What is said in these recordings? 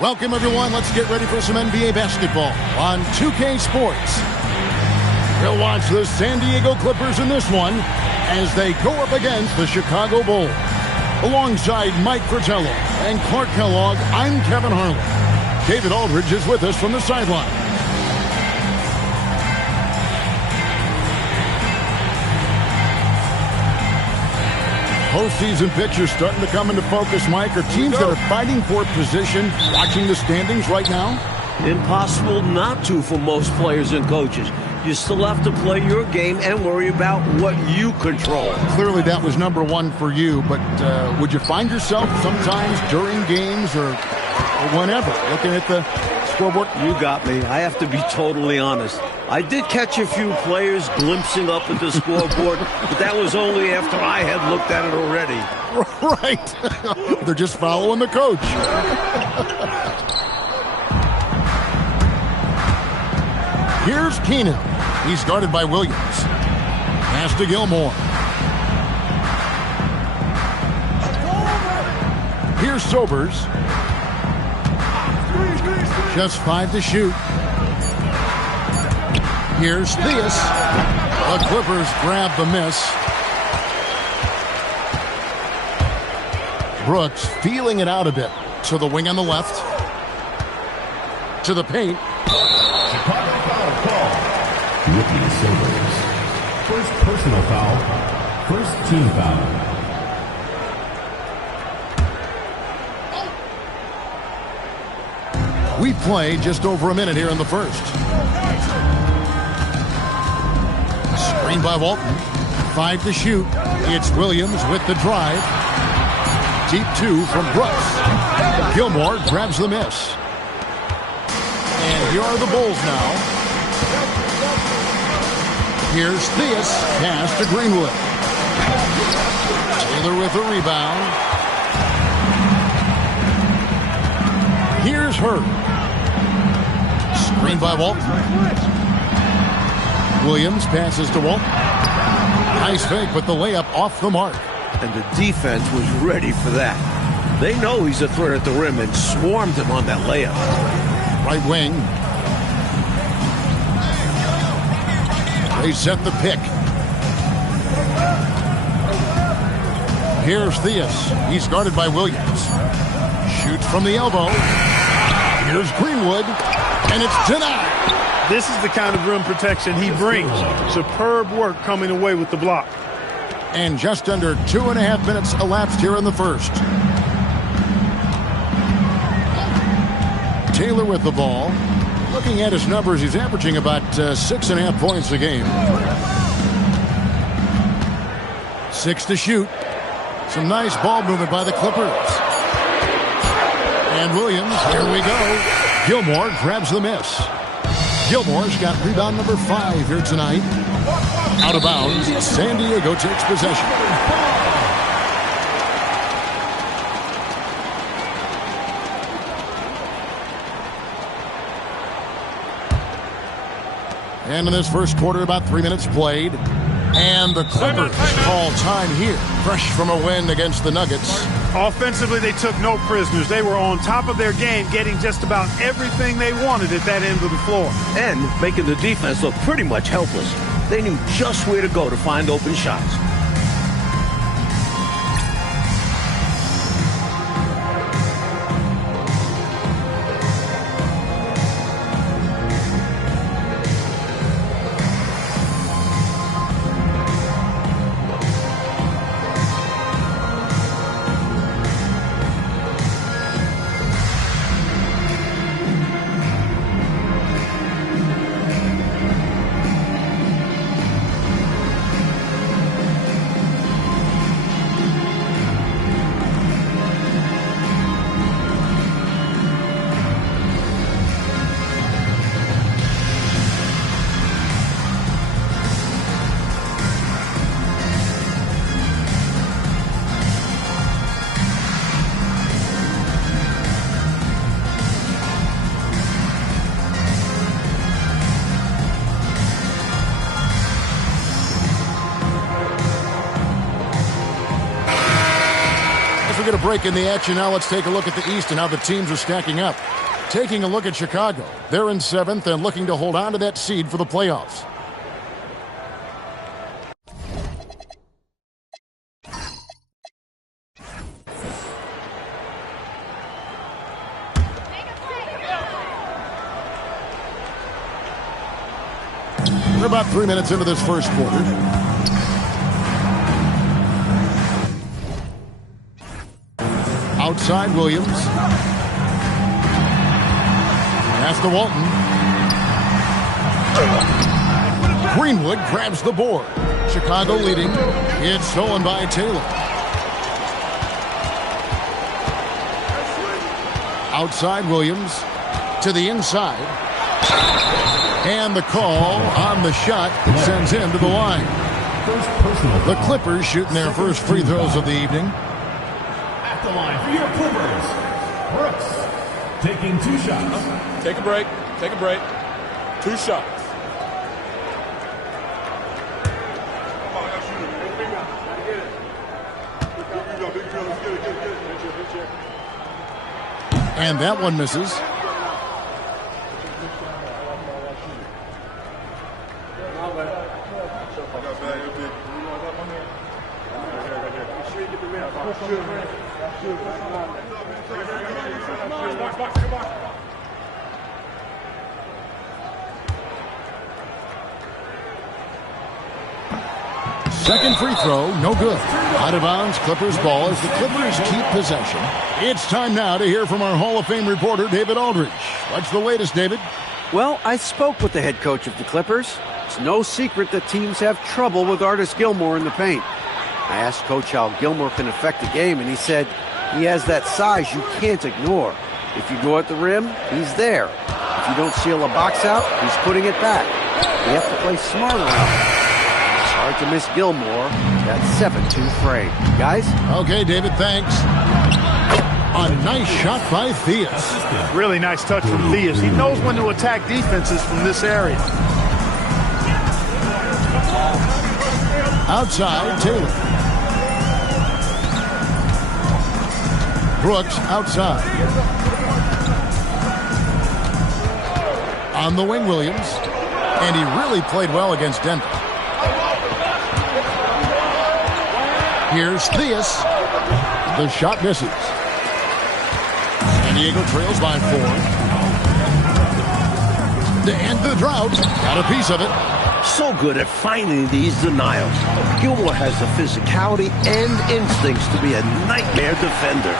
Welcome, everyone. Let's get ready for some NBA basketball on 2K Sports. We'll watch the San Diego Clippers in this one as they go up against the Chicago Bulls. Alongside Mike Fratello and Clark Kellogg, I'm Kevin Harlan. David Aldridge is with us from the sideline. Postseason pictures starting to come into focus, Mike. Are teams that are fighting for position watching the standings right now? Impossible not to for most players and coaches. You still have to play your game and worry about what you control. Clearly that was number one for you, but would you find yourself sometimes during games or whenever looking at the scoreboard? You got me. I have to be totally honest. I did catch a few players glimpsing up at the scoreboard, but that was only after I had looked at it already. Right. They're just following the coach. Here's Keenan. He's guarded by Williams. Pass to Gilmore. Here's Sobers. Just 5 to shoot. Here's Theus. The Clippers grab the miss. Brooks feeling it out a bit. To the wing on the left. To the paint. Chicago foul call. Ricky Sobers. First personal foul. First team foul. We play just over a minute here in the first. Screen by Walton. 5 to shoot. It's Williams with the drive. Deep 2 from Brooks. Gilmore grabs the miss. And here are the Bulls now. Here's Theus. Pass to Greenwood. Taylor with a rebound. Here's Hurd. Screen by Walton. Williams passes to Walton. Nice fake, but the layup off the mark. And the defense was ready for that. They know he's a threat at the rim and swarmed him on that layup. Right wing. They set the pick. Here's Theus. He's guarded by Williams. Shoots from the elbow. Here's Greenwood. And it's denied. This is the kind of rim protection he brings. Superb work coming away with the block. And just under 2.5 minutes elapsed here in the first. Taylor with the ball. Looking at his numbers, he's averaging about 6.5 points a game. 6 to shoot. Some nice ball movement by the Clippers. And Williams, here we go. Gilmore grabs the miss. Gilmore's got rebound number 5 here tonight. Out of bounds, San Diego takes possession. And in this first quarter, about 3 minutes played. And the Clippers call time here. Fresh from a win against the Nuggets. Offensively, they took no prisoners. They were on top of their game, getting just about everything they wanted at that end of the floor. And making the defense look pretty much helpless. They knew just where to go to find open shots. we get a break in the action now, let's take a look at the East and how the teams are stacking up. Taking a look at Chicago. They're in 7th and looking to hold on to that seed for the playoffs. We're about 3 minutes into this first quarter. Outside Williams. Pass to Walton. Greenwood grabs the board. Chicago leading. It's stolen by Taylor. Outside Williams. To the inside. And the call on the shot sends him to the line. The Clippers shooting their first free throws of the evening. At the line for your Clippers, Brooks taking 2 shots. Take a break. Take a break. 2 shots. And that one misses. Second free throw, no good. Out of bounds, Clippers ball as the Clippers keep possession. It's time now to hear from our Hall of Fame reporter, David Aldridge. What's the latest, David? Well, I spoke with the head coach of the Clippers. It's no secret that teams have trouble with Artis Gilmore in the paint. I asked Coach how Gilmore can affect the game, and he said he has that size you can't ignore. If you go at the rim, he's there. If you don't seal a box out, he's putting it back. You have to play smart around him. It's hard to miss Gilmore, that 7'2" frame. Guys? Okay, David, thanks. A nice shot by Theus. Really nice touch from Theus. He knows when to attack defenses from this area. Outside, Taylor. Brooks outside. On the wing, Williams. And he really played well against Denver. Here's Theus. The shot misses. San Diego trails by 4. To end the drought. Got a piece of it. So good at finding these denials. Gilmore has the physicality and instincts to be a nightmare defender.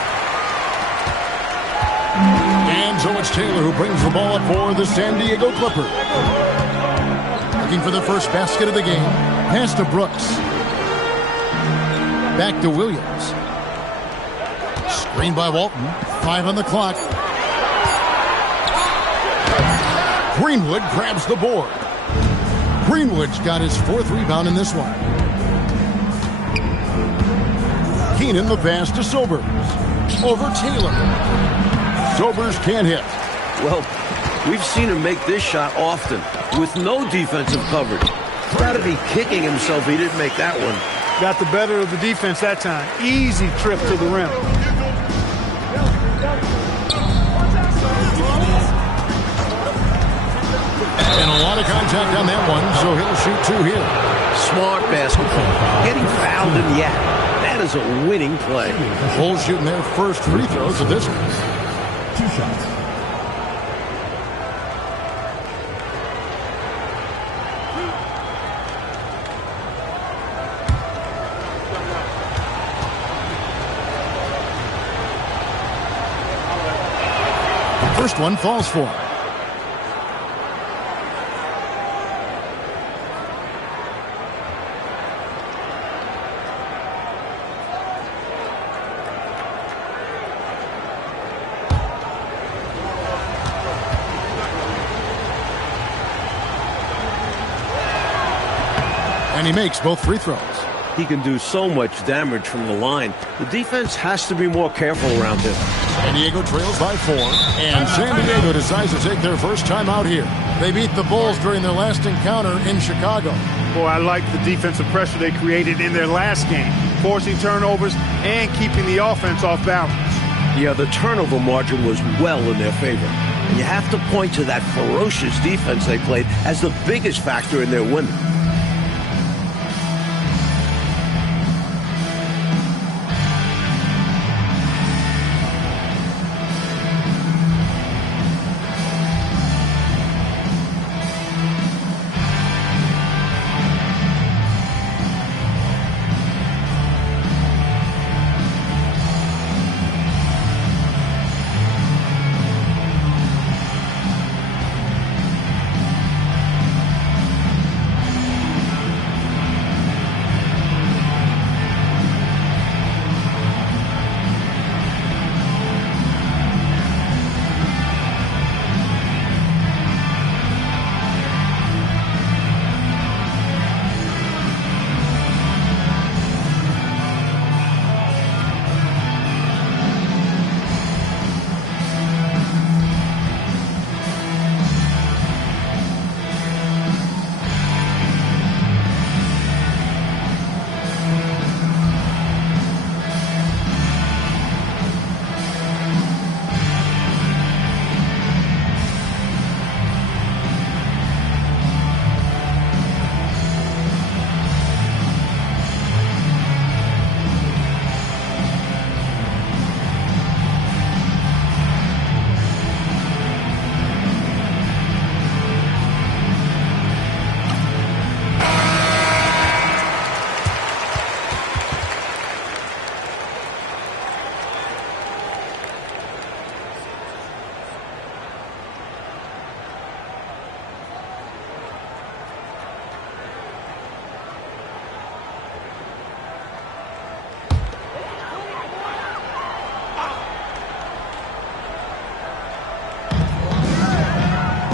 And so it's Taylor who brings the ball up for the San Diego Clippers. Looking for the first basket of the game. Pass to Brooks. Back to Williams. Screen by Walton. 5 on the clock. Greenwood grabs the board. Greenwood's got his 4th rebound in this one. Keenan the pass to Sobers. Over Taylor. Sobers can't hit. Well, we've seen him make this shot often with no defensive coverage. Got to be kicking himself he didn't make that one. Got the better of the defense that time. Easy trip to the rim. And a lot of contact on that one, so he'll shoot 2 here. Smart basketball. Getting fouled in the act. That is a winning play. Bulls shooting their first free throws of this one. 2 shots. First one falls for him. And he makes both free throws. He can do so much damage from the line. The defense has to be more careful around him. San Diego trails by 4, and San Diego decides to take their first time out here. They beat the Bulls during their last encounter in Chicago. Boy, I like the defensive pressure they created in their last game. forcing turnovers and keeping the offense off balance. Yeah, the turnover margin was well in their favor. And you have to point to that ferocious defense they played as the biggest factor in their win.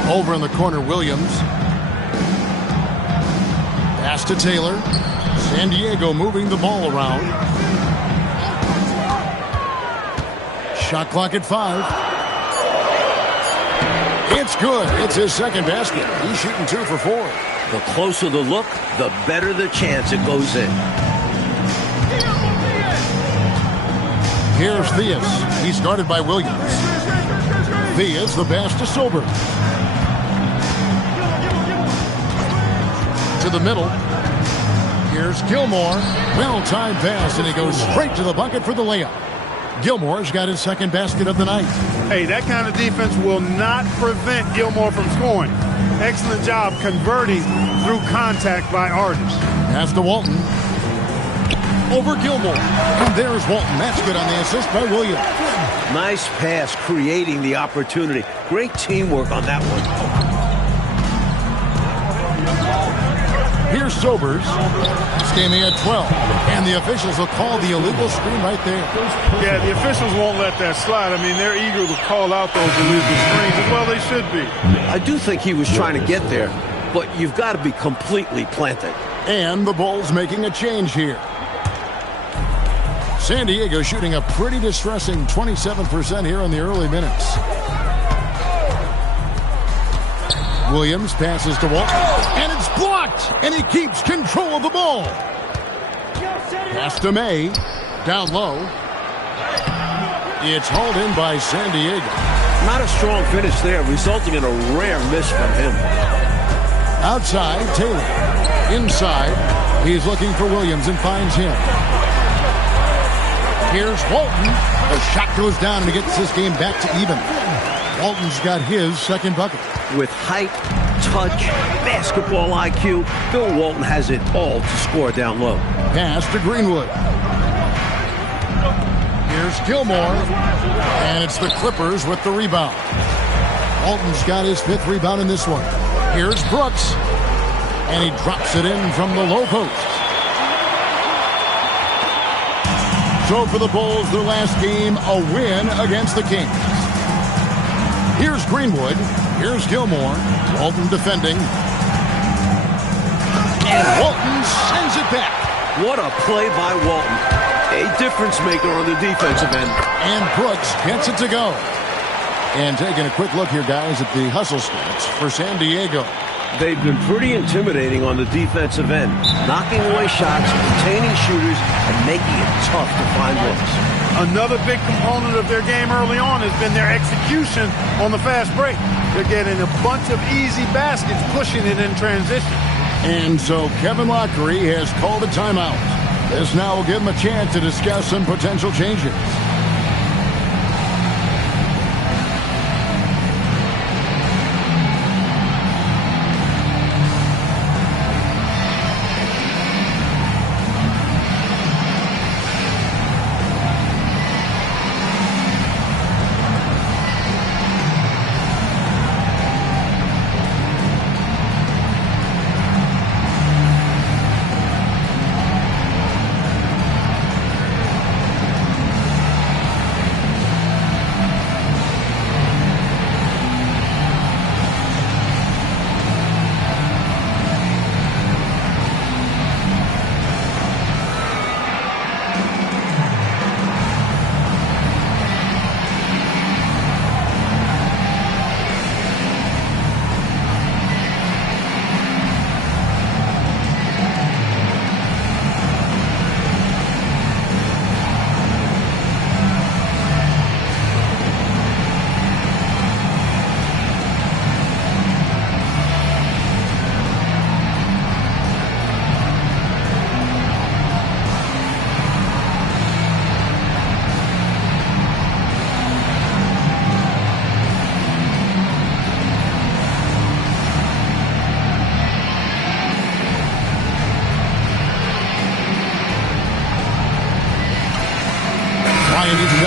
Over in the corner, Williams. Pass to Taylor. San Diego moving the ball around. Shot clock at 5. It's good. It's his second basket. He's shooting 2 for 4. The closer the look, the better the chance it goes in. Here's Theus. He's guarded by Williams. Theus, the pass to Sober. To the middle. Here's Gilmore. Well-timed pass, and he goes straight to the bucket for the layup. Gilmore's got his second basket of the night. Hey, that kind of defense will not prevent Gilmore from scoring. Excellent job converting through contact by Artis. Pass to Walton. Over Gilmore. And there's Walton. That's good on the assist by Williams. Nice pass, creating the opportunity. Great teamwork on that one. Here's Sobers. Standing at 12. And the officials will call the illegal screen right there. Yeah, the officials won't let that slide. I mean, they're eager to call out those illegal screens. And well, they should be. I do think he was trying to get there, but you've got to be completely planted. And the Bulls making a change here. San Diego shooting a pretty distressing 27% here in the early minutes. Williams passes to Walton, and it's blocked, and he keeps control of the ball. Pass to May, down low. It's hauled in by San Diego. Not a strong finish there, resulting in a rare miss from him. Outside, Taylor. Inside, he's looking for Williams and finds him. Here's Walton. The shot goes down, and he gets this game back to even. Walton's got his second bucket. With height, touch, basketball IQ, Bill Walton has it all to score down low. Pass to Greenwood. Here's Gilmore. And it's the Clippers with the rebound. Walton's got his 5th rebound in this one. Here's Brooks. And he drops it in from the low post. So for the Bulls, their last game, a win against the Kings. Here's Greenwood. Here's Gilmore. Walton defending. And Walton sends it back. What a play by Walton. A difference maker on the defensive end. And Brooks gets it to go. And taking a quick look here, guys, at the hustle stats for San Diego. They've been pretty intimidating on the defensive end, knocking away shots, containing shooters, and making it tough to find looks. Another big component of their game early on has been their execution on the fast break. They're getting a bunch of easy baskets, pushing it in transition. And so Kevin Lockery has called a timeout. This now will give him a chance to discuss some potential changes.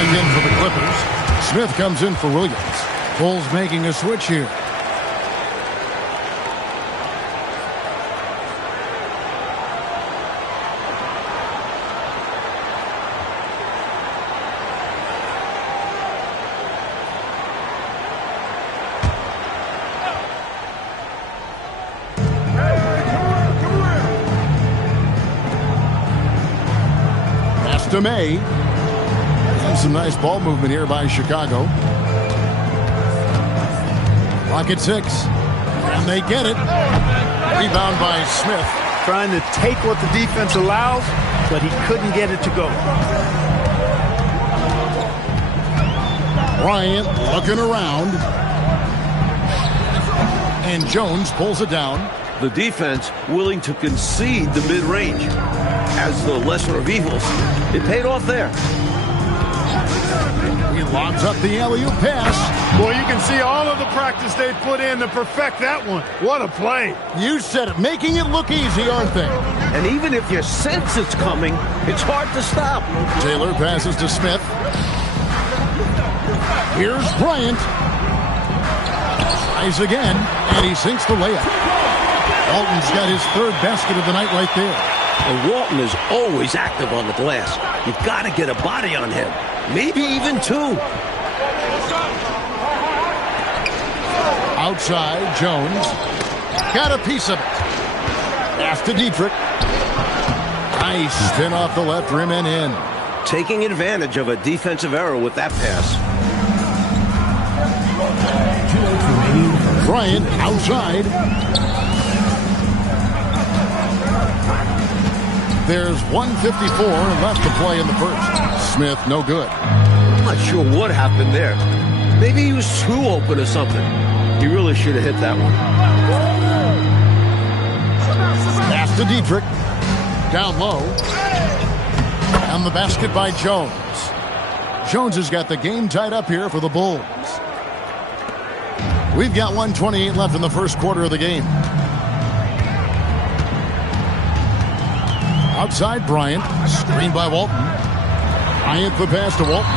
In for the Clippers. Smith comes in for Williams. Bulls making a switch here. Pass to May. Some nice ball movement here by Chicago. Clock at 6. And they get it. Rebound by Smith. Trying to take what the defense allows, but he couldn't get it to go. Bryant looking around. And Jones pulls it down. The defense willing to concede the mid-range as the lesser of evils. It paid off there. He lobs up the alley-oop pass. Boy, you can see all of the practice they put in to perfect that one. What a play. You said it, making it look easy, aren't they? And even if you sense it's coming, it's hard to stop. Taylor passes to Smith. Here's Bryant. Tries again, and he sinks the layup. Walton's got his third basket of the night right there. And Walton is always active on the glass. You've got to get a body on him. Maybe even two. Outside, Jones. Got a piece of it. Pass to Dietrich. Nice spin off the left rim and in. Taking advantage of a defensive error with that pass. Bryant outside. There's 1:54 left to play in the first. Smith, no good. I'm not sure what happened there. Maybe he was too open or something. He really should have hit that one. Pass to Dietrich. Down low. And the basket by Jones. Jones has got the game tied up here for the Bulls. We've got 1:28 left in the first quarter of the game. Outside Bryant. Screen by Walton. Bryant the pass to Walton.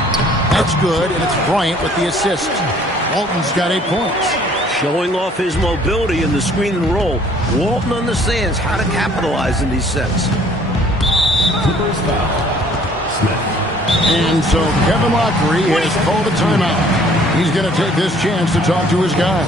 That's good, and it's Bryant with the assist. Walton's got 8 points. Showing off his mobility in the screen and roll. Walton understands how to capitalize in these sets. Clippers foul. Smith. And so Kevin Lockery has called a timeout. He's going to take this chance to talk to his guys.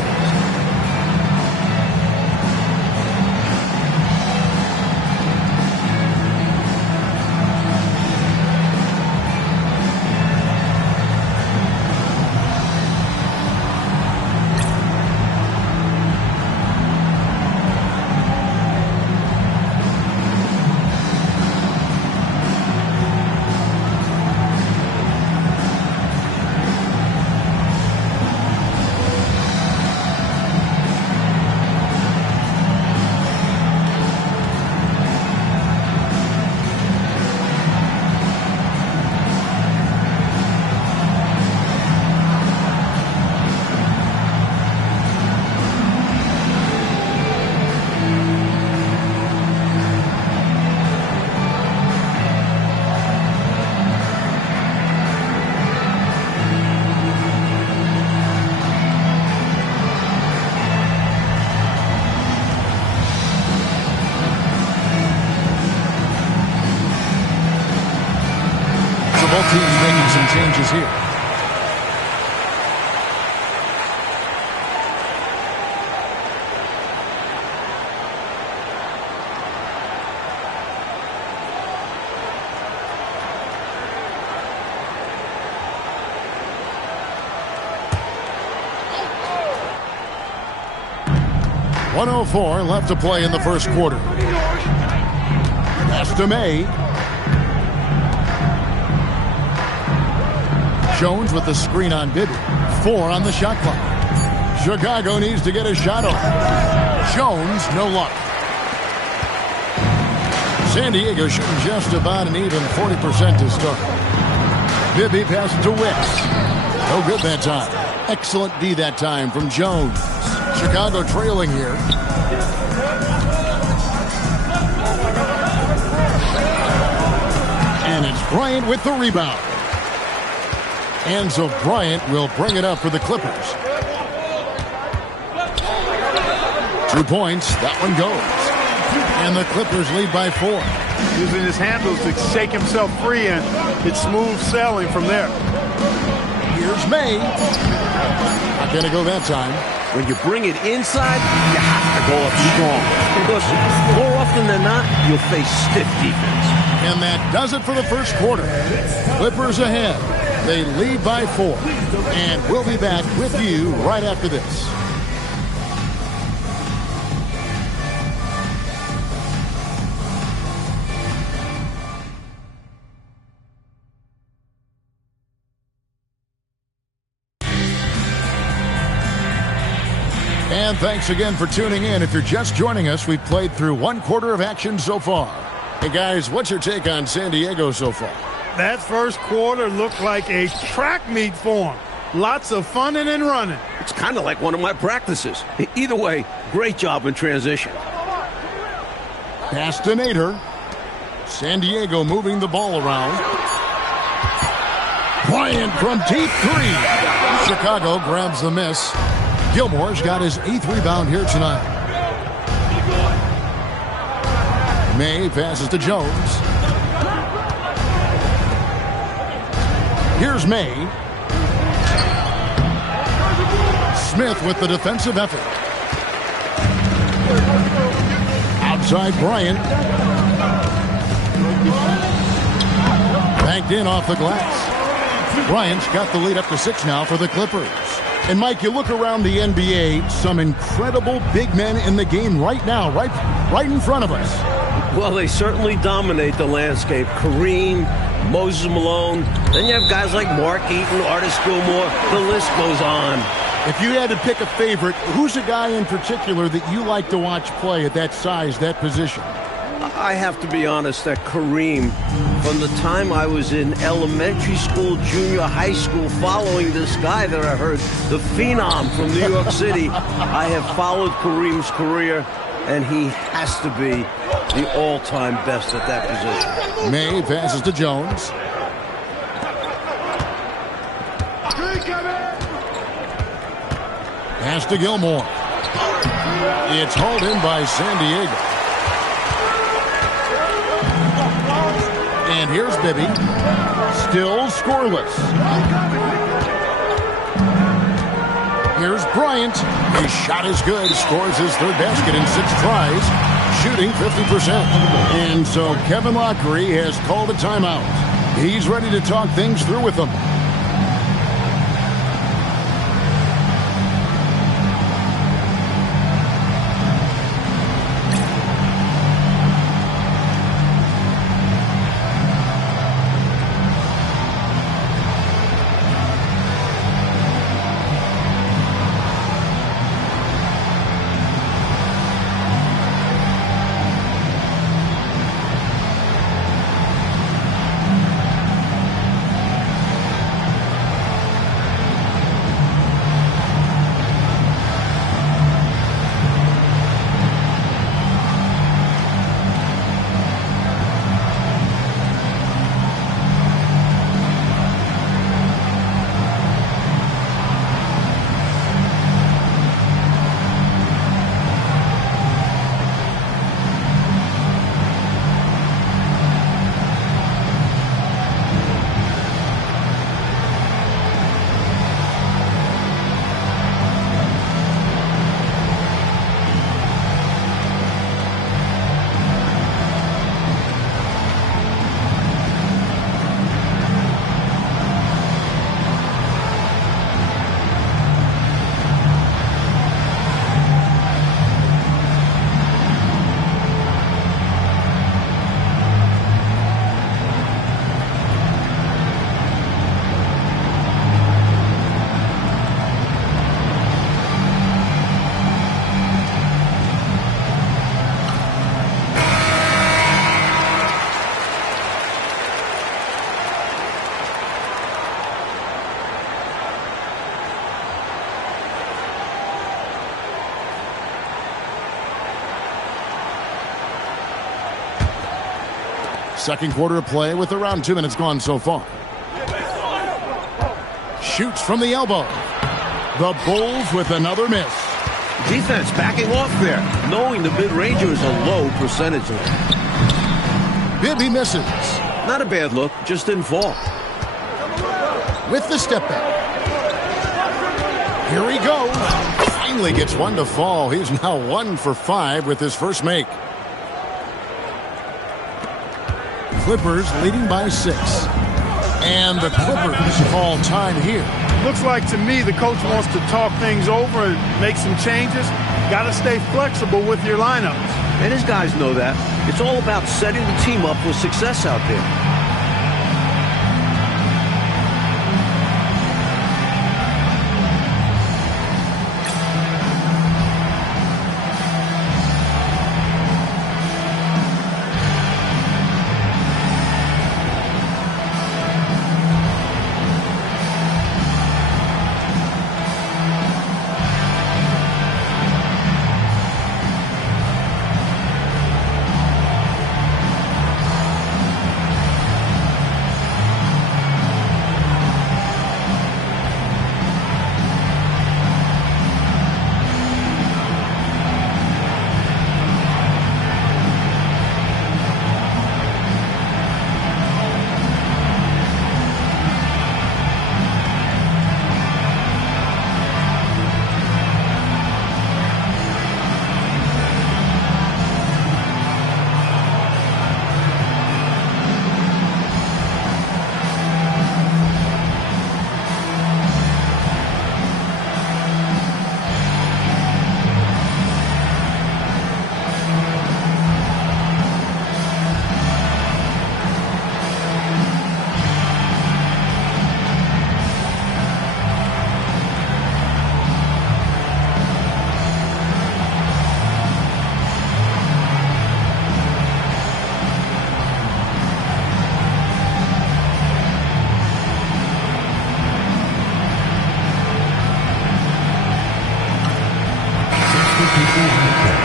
changes here. .104 left to play in the first quarter. Pass to May. Jones with the screen on Bibby. 4 on the shot clock. Chicago needs to get a shot off. Jones, no luck. San Diego shooting just about an even 40% to start. Bibby passes to Wicks. No good that time. Excellent D that time from Jones. Chicago trailing here. And it's Bryant with the rebound. And so Bryant will bring it up for the Clippers. 2 points. That one goes. And the Clippers lead by 4. Using his handles to shake himself free, and it's smooth sailing from there. Here's May. Not going to go that time. When you bring it inside, you have to go up strong. Because more often than not, you'll face stiff defense. And that does it for the first quarter. Clippers ahead. They lead by 4. And we'll be back with you right after this. And thanks again for tuning in. If you're just joining us, we've played through 1 quarter of action so far. Hey guys, what's your take on San Diego so far? That first quarter looked like a track meet for him. Lots of funning and running. It's kind of like one of my practices. Either way, great job in transition. Pass to Nader. San Diego moving the ball around. Bryant from deep 3. Chicago grabs the miss. Gilmore's got his 8th rebound here tonight. May passes to Jones. Here's May. Smith with the defensive effort. Outside Bryant. Banked in off the glass. Bryant's got the lead up to 6 now for the Clippers. And Mike, you look around the NBA, some incredible big men in the game right now, right in front of us. Well, they certainly dominate the landscape. Kareem, Moses Malone. Then you have guys like Mark Eaton, Artis Gilmore. The list goes on. If you had to pick a favorite, who's a guy in particular that you like to watch play at that size, that position? I have to be honest that Kareem, from the time I was in elementary school, junior high school, following this guy that I heard, the Phenom from New York City, I have followed Kareem's career, and he has to be the all-time best at that position. May passes to Jones. Pass to Gilmore. It's hauled in by San Diego. And here's Bibby. Still scoreless. Here's Bryant. His shot is good. Scores his 3rd basket in 6 tries. Shooting 50%. And so Kevin Lockery has called a timeout. He's ready to talk things through with them. Second quarter of play with around 2 minutes gone so far. Shoots from the elbow. The Bulls with another miss. Defense backing off there, knowing the mid-ranger is a low percentage. Bibby misses. Not a bad look, just didn't fall. With the step back. Here he goes. Finally gets one to fall. He's now 1 for 5 with his first make. Clippers leading by 6. And the Clippers call time here. Looks like to me the coach wants to talk things over and make some changes. Got to stay flexible with your lineups. And his guys know that. It's all about setting the team up for success out there.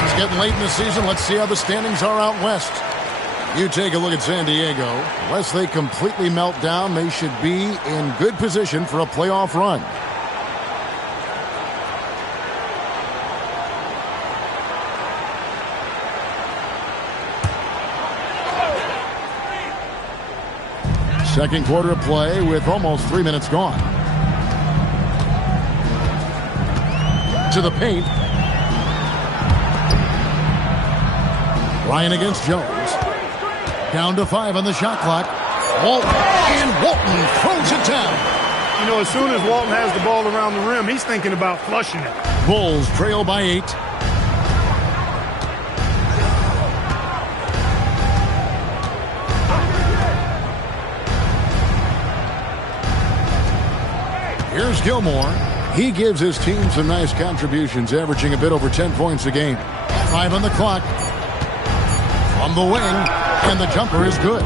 It's getting late in the season. Let's see how the standings are out west. You take a look at San Diego. Unless they completely melt down, they should be in good position for a playoff run. Second quarter of play with almost 3 minutes gone. To the paint. Ryan against Jones. Down to 5 on the shot clock. Walton, and Walton throws it down. You know, as soon as Walton has the ball around the rim, he's thinking about flushing it. Bulls trail by 8. Here's Gilmore. He gives his team some nice contributions, averaging a bit over 10 points a game. 5 on the clock. From the wing, and the jumper is good.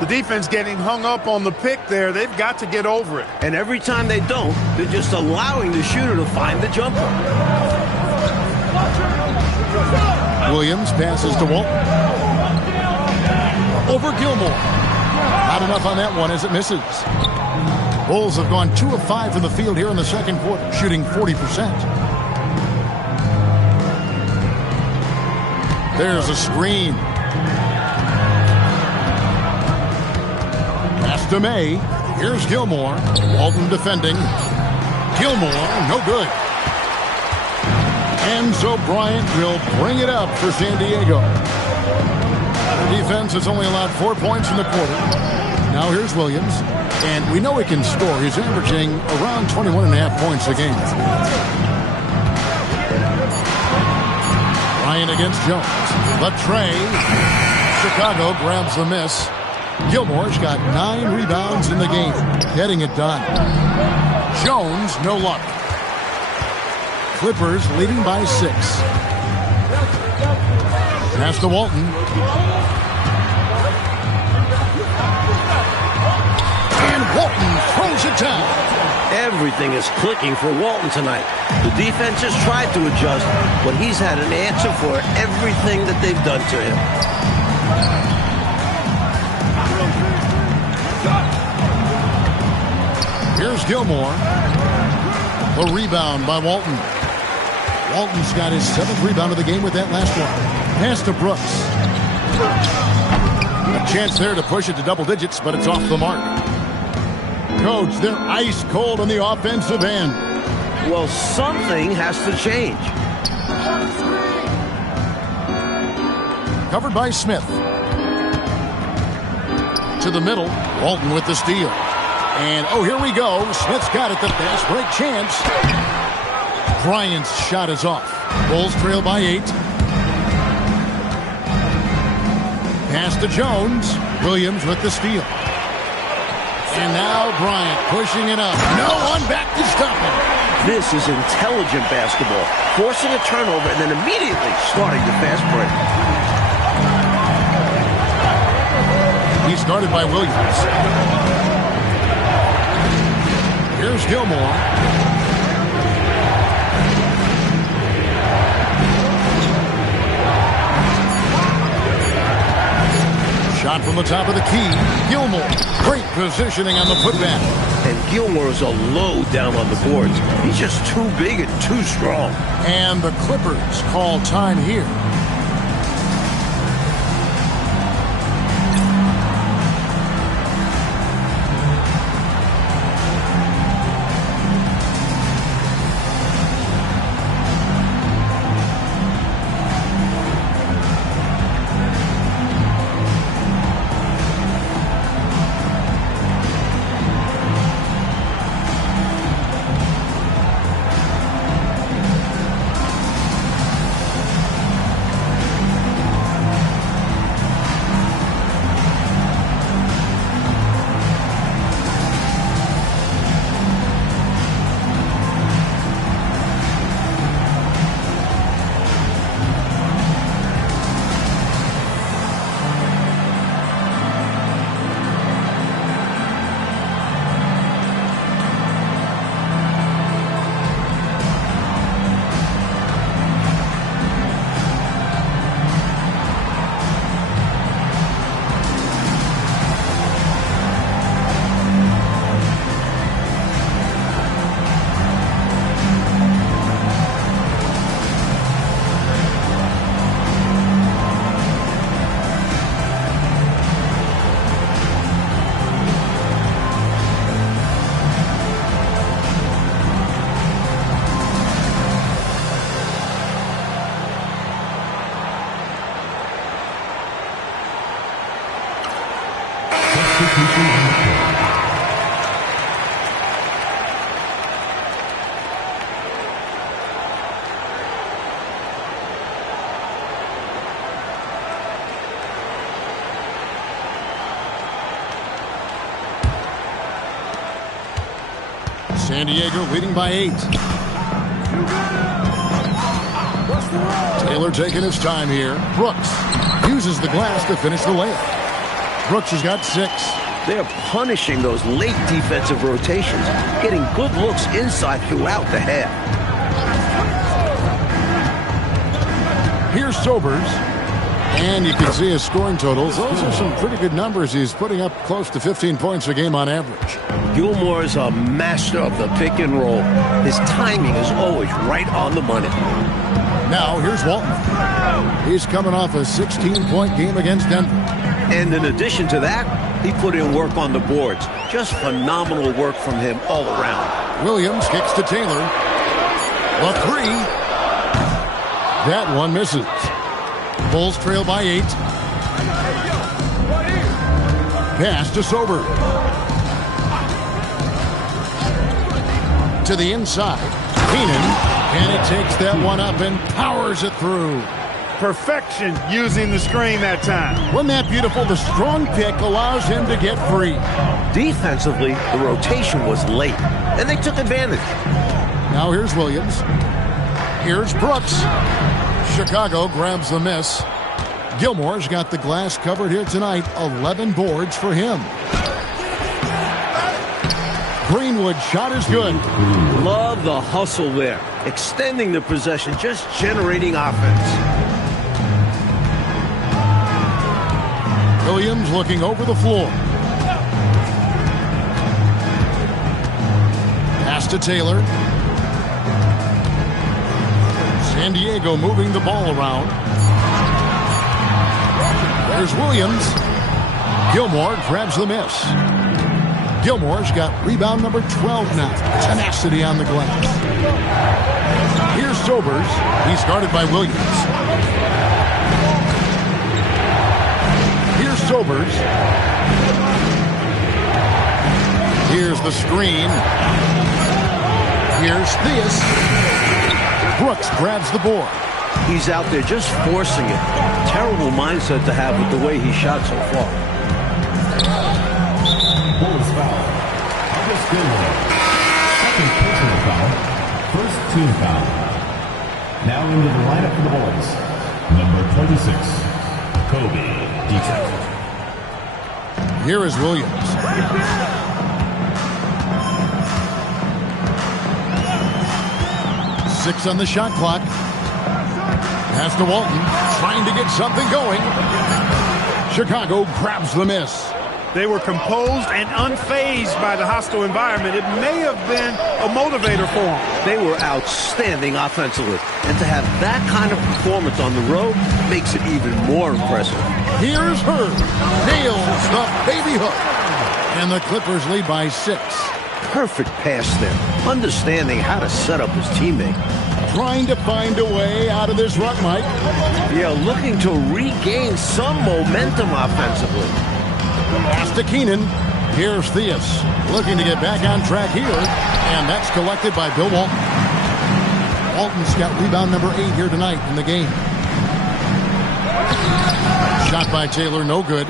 The defense getting hung up on the pick there. They've got to get over it. And every time they don't, they're just allowing the shooter to find the jumper. Williams passes to Walton. Over Gilmore. Not enough on that one as it misses. Bulls have gone 2 of 5 from the field here in the second quarter, shooting 40%. There's a screen. Pass to May. Here's Gilmore. Walton defending. Gilmore, no good. And so Bryant will bring it up for San Diego. The defense has only allowed 4 points in the quarter. Now here's Williams. And we know he can score. He's averaging around 21.5 points a game. Ryan against Jones. The tray. Chicago grabs the miss. Gilmore's got 9 rebounds in the game. Getting it done. Jones, no luck. Clippers leading by 6. Pass to Walton. And Walton throws it down. Everything is clicking for Walton tonight. The defense has tried to adjust, but he's had an answer for everything that they've done to him. Here's Gilmore. The rebound by Walton. Walton's got his 7th rebound of the game with that last one. Pass to Brooks. A chance there to push it to double digits, but it's off the mark. Coach, they're ice cold on the offensive end. Well, something has to change. Covered by Smith. To the middle. Walton with the steal. And, oh, here we go. Smith's got it. The fast break chance. Bryant's shot is off. Bulls trail by 8. Pass to Jones. Williams with the steal. And now Bryant pushing it up. No one back to stop him. This is intelligent basketball. Forcing a turnover and then immediately starting the fast break. He's guarded by Williams. Here's Gilmore. Shot from the top of the key. Gilmore. Great positioning on the putback. And Gilmore is a load down on the boards. He's just too big and too strong. And the Clippers call time here. San Diego leading by 8. Taylor taking his time here. Brooks uses the glass to finish the layup. Brooks has got 6. They're punishing those late defensive rotations, getting good looks inside throughout the half. Here's Sobers. And you can see his scoring totals. Those are some pretty good numbers. He's putting up close to 15 points a game on average. Gilmore is a master of the pick and roll. His timing is always right on the money. Now here's Walton. He's coming off a 16-point game against Denver. And in addition to that, he put in work on the boards. Just phenomenal work from him all around. Williams kicks to Taylor. A 3. That one misses. Bulls trail by 8. Pass to Sober. To the inside. Keenan. And he takes that one up and powers it through. Perfection using the screen that time. Wasn't that beautiful? The strong pick allows him to get free. Defensively, the rotation was late, and they took advantage. Now here's Williams. Here's Brooks. Chicago grabs the miss. Gilmore's got the glass covered here tonight. 11 boards for him. Greenwood shot is good. Love the hustle there. Extending the possession, just generating offense. Williams looking over the floor. to Taylor. San Diego moving the ball around. There's Williams. Gilmore grabs the miss. Gilmore's got rebound number 12 now. Tenacity on the glass. Here's Sobers. He's guarded by Williams. Here's Sobers. Here's the screen. Here's Theus. Brooks grabs the board. He's out there just forcing it. Terrible mindset to have with the way he shot so far. Bulls foul. Marcus Gilmore. Second personal foul. First team foul. Now into the lineup for the Bulls. Number 26, Kobe Dietrich. Here is Williams. Six on the shot clock. Pass to Walton, trying to get something going. Chicago grabs the miss. They were composed and unfazed by the hostile environment. It may have been a motivator for them. They were outstanding offensively. And to have that kind of performance on the road makes it even more impressive. Here's Hurd. Nails the baby hook. And the Clippers lead by 6. Perfect pass there. Understanding how to set up his teammate. Trying to find a way out of this rut, Mike. Yeah, looking to regain some momentum offensively. Pass to Keenan. Here's Theus. Looking to get back on track here. And that's collected by Bill Walton. Walton's got rebound number 8 here tonight in the game. Shot by Taylor, no good.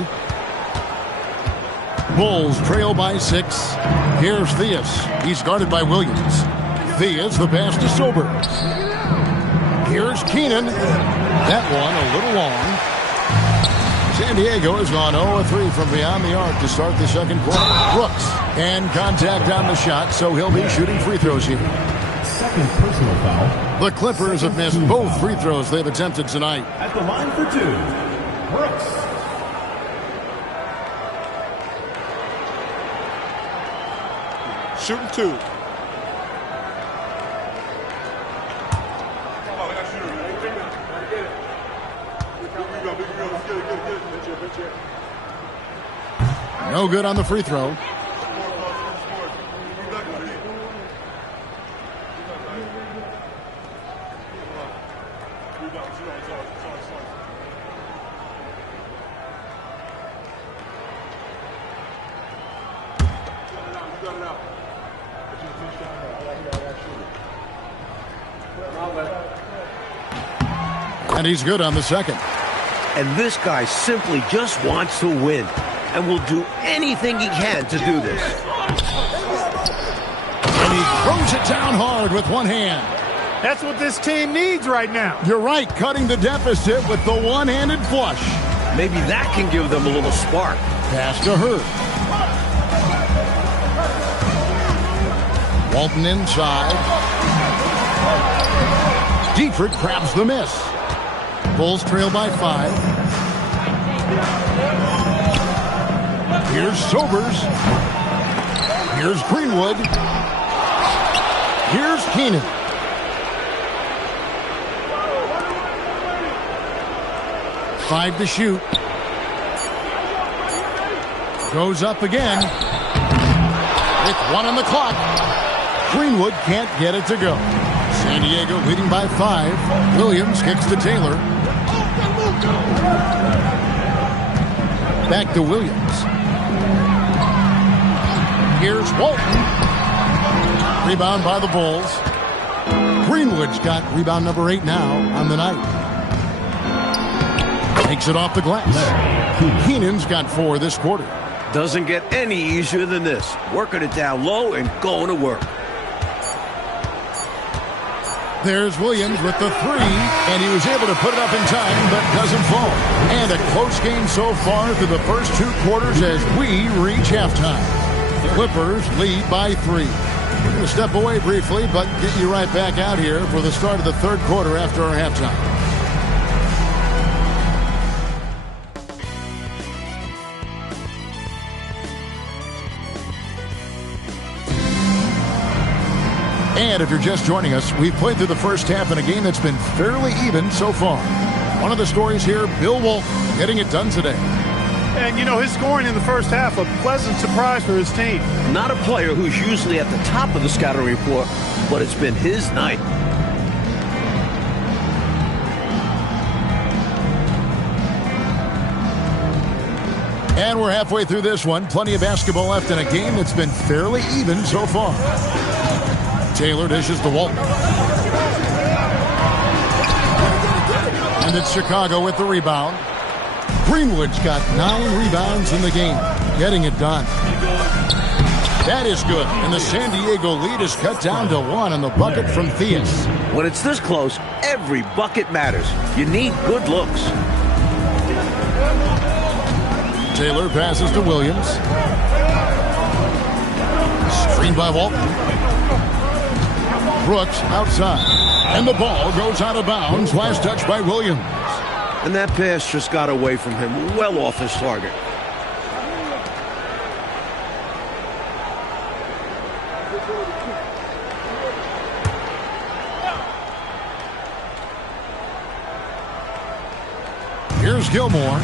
Bulls trail by 6. Here's Theus. He's guarded by Williams. Theus, the pass to Sobers. Here's Keenan. That one a little long. San Diego has gone 0-3 from beyond the arc to start the second quarter. Brooks, and contact on the shot, so he'll be shooting free throws here. Second personal foul. The Clippers have missed both free throws they've attempted tonight. At the line for 2, Brooks. Shooting 2. No good on the free throw. And he's good on the second. And this guy simply just wants to win and will do anything he can to do this. And he throws it down hard with one hand. That's what this team needs right now. You're right, cutting the deficit with the one-handed flush. Maybe that can give them a little spark. Pass to Hurd. Walton inside. Dietrich grabs the miss. Bulls trail by 5. Here's Sobers. Here's Greenwood. Here's Keenan. Five to shoot. Goes up again. With 1 on the clock. Greenwood can't get it to go. San Diego leading by 5. Williams kicks to Taylor. Back to Williams. Here's Walton. Rebound by the Bulls. Greenwood's got rebound number 8 now on the night. Takes it off the glass. Keenan's got 4 this quarter. Doesn't get any easier than this. Working it down low and going to work. There's Williams with the 3, and he was able to put it up in time, but doesn't fall. And a close game so far through the first 2 quarters as we reach halftime. The Clippers lead by 3. We're going to step away briefly, but get you right back out here for the start of the third quarter after our halftime. And if you're just joining us, we've played through the first half in a game that's been fairly even so far. One of the stories here, Bill Walton getting it done today. And, you know, his scoring in the first half, a pleasant surprise for his team. Not a player who's usually at the top of the scouting report, but it's been his night. And we're halfway through this one. Plenty of basketball left in a game that's been fairly even so far. Taylor dishes to Walton. And it's Chicago with the rebound. Greenwood's got 9 rebounds in the game, getting it done. That is good, and the San Diego lead is cut down to 1 on the bucket from Theus. When it's this close, every bucket matters. You need good looks. Taylor passes to Williams. Screened by Walton. Brooks outside. And the ball goes out of bounds. Last touch by Williams. And that pass just got away from him, well off his target. Here's Gilmore.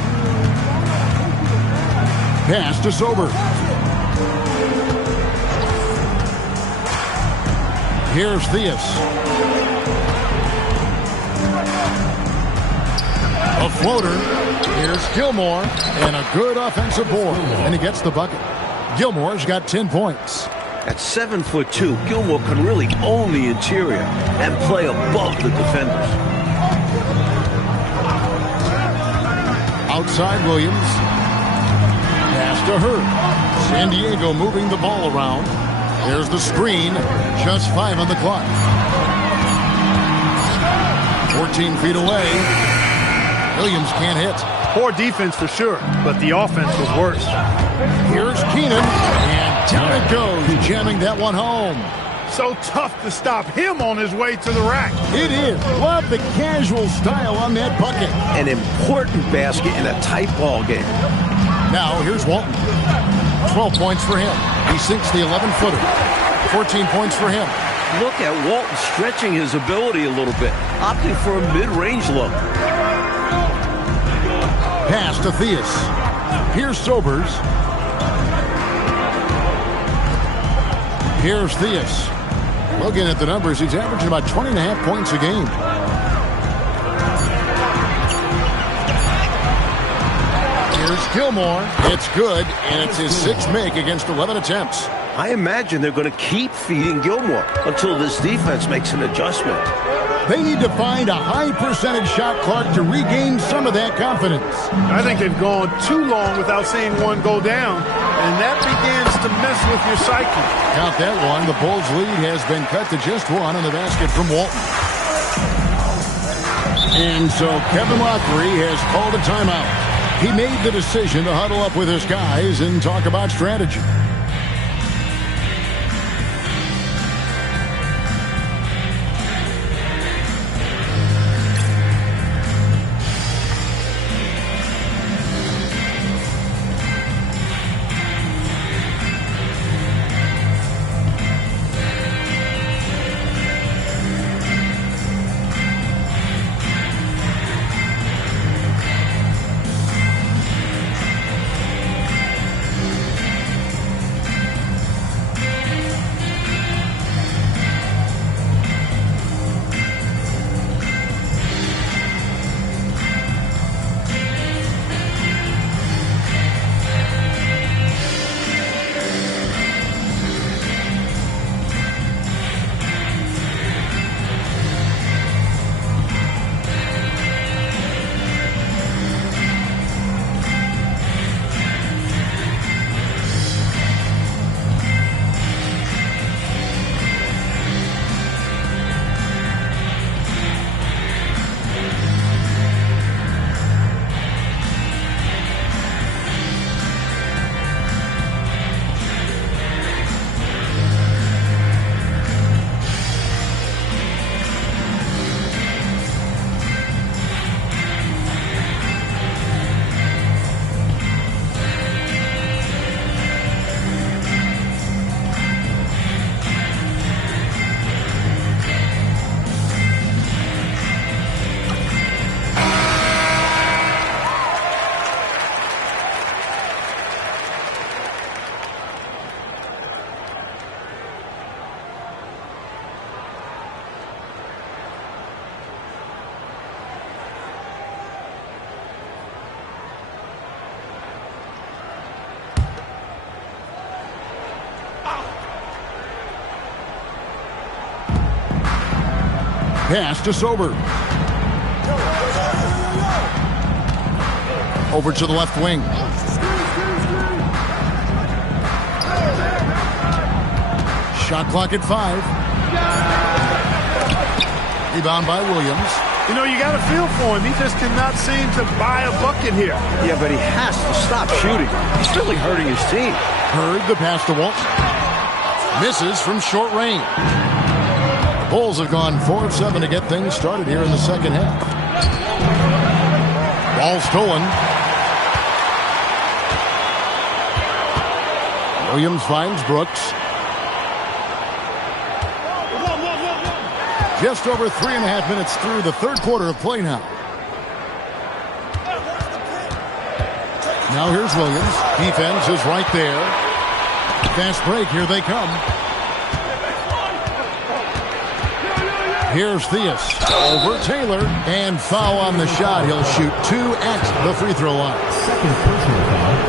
Pass to Sober. Here's Theus. A floater. Here's Gilmore. And a good offensive board. And he gets the bucket. Gilmore's got 10 points. At 7'2", Gilmore can really own the interior and play above the defenders. Outside Williams. Pass to Hurd. San Diego moving the ball around. There's the screen. Just 5 on the clock. 14 feet away. Williams can't hit. Poor defense for sure, but the offense was worse. Here's Keenan. And down it goes, jamming that one home. So tough to stop him on his way to the rack. It is. Love the casual style on that bucket. An important basket in a tight ball game. Now here's Walton. 12 points for him. He sinks the 11-footer. 14 points for him. Look at Walton stretching his ability a little bit, opting for a mid-range look. Pass to Theus. Here's Sobers. Here's Theus. Looking at the numbers, he's averaging about 20.5 points a game. Here's Gilmore. It's good, and it's his 6th make against 11 attempts. I imagine they're going to keep feeding Gilmore until this defense makes an adjustment. They need to find a high percentage shot clock to regain some of that confidence. I think they've gone too long without seeing one go down, and that begins to mess with your psyche. Count that one. The Bulls' lead has been cut to just 1 on the basket from Walton. And so Kevin Lockery has called a timeout. He made the decision to huddle up with his guys and talk about strategy. Pass to Sober. Over to the left wing. Shot clock at 5. Rebound by Williams. You know, you got to feel for him. He just cannot seem to buy a bucket here. Yeah, but he has to stop shooting. He's really hurting his team. Hurd the pass to Walton. Misses from short range. The Bulls have gone 4 of 7 to get things started here in the second half. Ball stolen. Williams finds Brooks. Just over 3.5 minutes through the third quarter of play now. Now here's Williams. Defense is right there. Fast break. Here they come. Here's Theus. Over Taylor. And foul on the shot. He'll shoot 2 at the free throw line.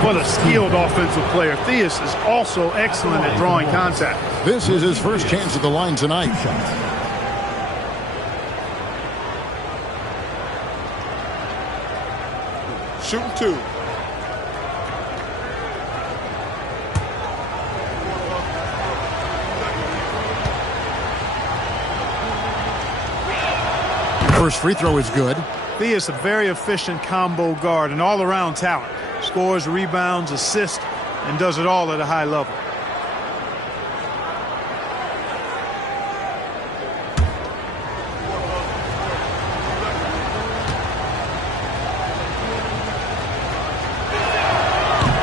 What a skilled offensive player. Theus is also excellent at drawing contact. This is his first chance at the line tonight. Shooting 2. First free throw is good. Theus, a very efficient combo guard and all-around talent. Scores, rebounds, assists, and does it all at a high level.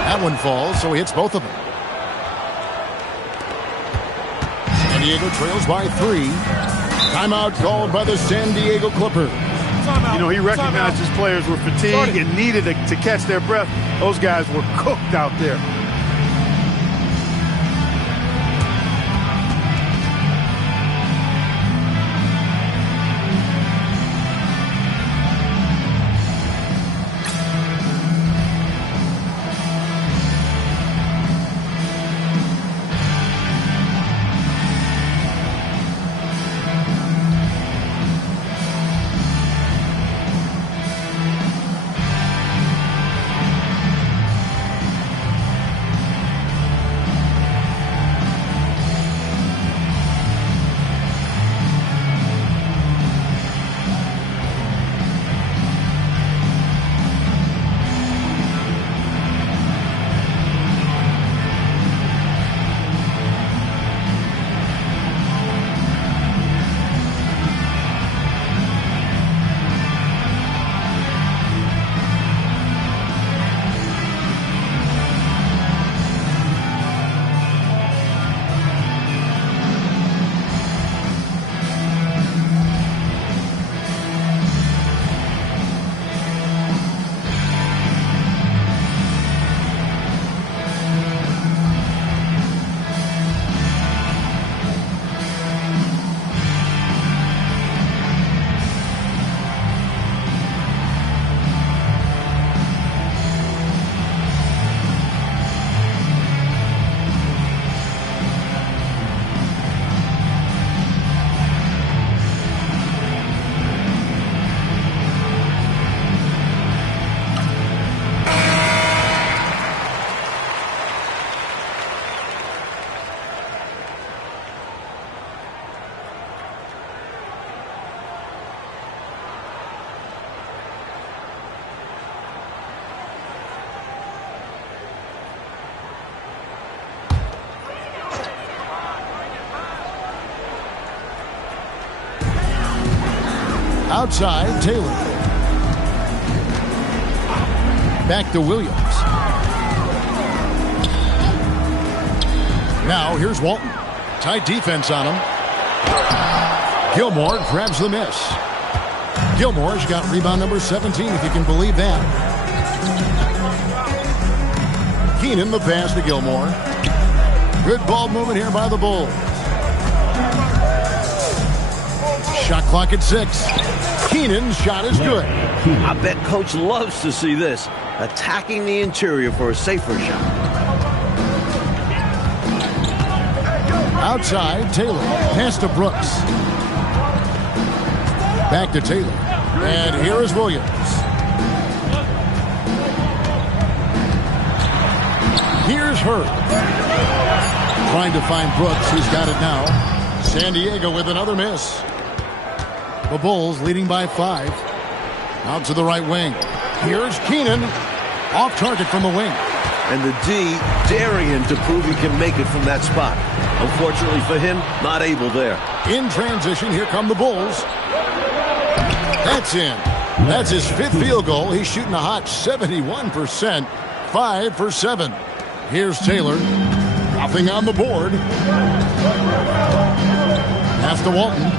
That one falls, so he hits both of them. San Diego trails by 3. Timeout called by the San Diego Clippers. You know, he recognized his players were fatigued and needed to catch their breath. Those guys were cooked out there. Outside, Taylor. Back to Williams. Now here's Walton. Tight defense on him. Gilmore grabs the miss. Gilmore's got rebound number 17, if you can believe that. Keenan the pass to Gilmore. Good ball movement here by the Bulls. Shot clock at 6. Keenan's shot is good. I bet Coach loves to see this. Attacking the interior for a safer shot. Outside, Taylor. Pass to Brooks. Back to Taylor. And here is Williams. Here's Hurd. Trying to find Brooks, who's got it now. San Diego with another miss. The Bulls leading by 5. Out to the right wing. Here's Keenan. Off target from the wing. And the D daring him to prove he can make it from that spot. Unfortunately for him, not able there. In transition, here come the Bulls. That's in. That's his 5th field goal. He's shooting a hot 71%. 5 for 7. Here's Taylor. Nothing on the board. Pass to Walton.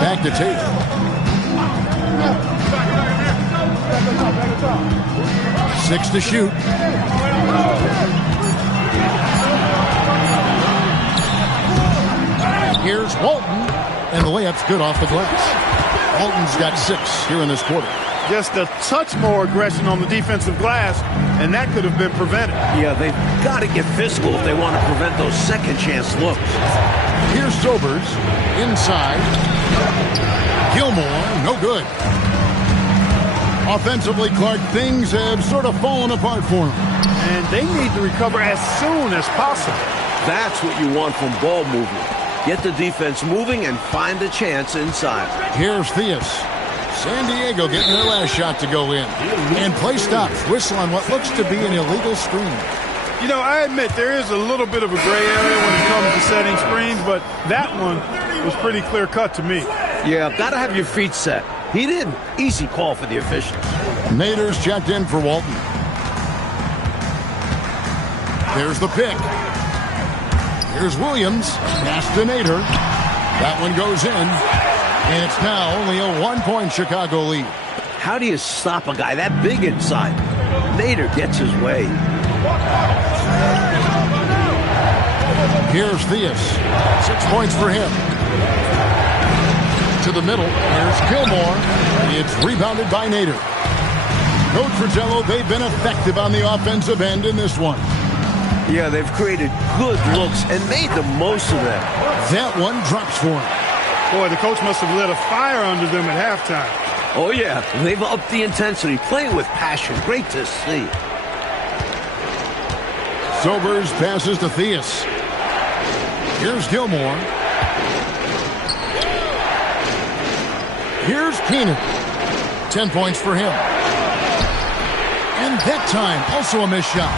Back to Taylor. 6 to shoot. Here's Walton. And the layup's good off the glass. Walton's got 6 here in this quarter. Just a touch more aggression on the defensive glass, and that could have been prevented. Yeah, they've got to get physical if they want to prevent those second chance looks. Here's Sobers. Inside. Gilmore, no good. Offensively, Clark, things have sort of fallen apart for him. And they need to recover as soon as possible. That's what you want from ball movement. Get the defense moving and find a chance inside. Here's Theus. San Diego getting their last shot to go in. And play stops. Whistle on what looks to be an illegal screen. You know, I admit there is a little bit of a gray area when it comes to setting screens, but that one was pretty clear-cut to me. Yeah, got to have your feet set. He didn't. Easy call for the officials. Nader's checked in for Walton. There's the pick. Here's Williams. Pass to Nader. That one goes in. And it's now only a 1-point Chicago lead. How do you stop a guy that big inside? Nader gets his way. Here's Theus. 6 points for him. To the middle. Here's Gilmore. It's rebounded by Nader. Coach Fratello, they've been effective on the offensive end in this one. Yeah, they've created good looks and made the most of them. That one drops for him. Boy, the coach must have lit a fire under them at halftime. Oh, yeah. They've upped the intensity, playing with passion. Great to see. Sobers passes to Theus. Here's Gilmore. Here's Keenan. 10 points for him. And that time, also a missed shot.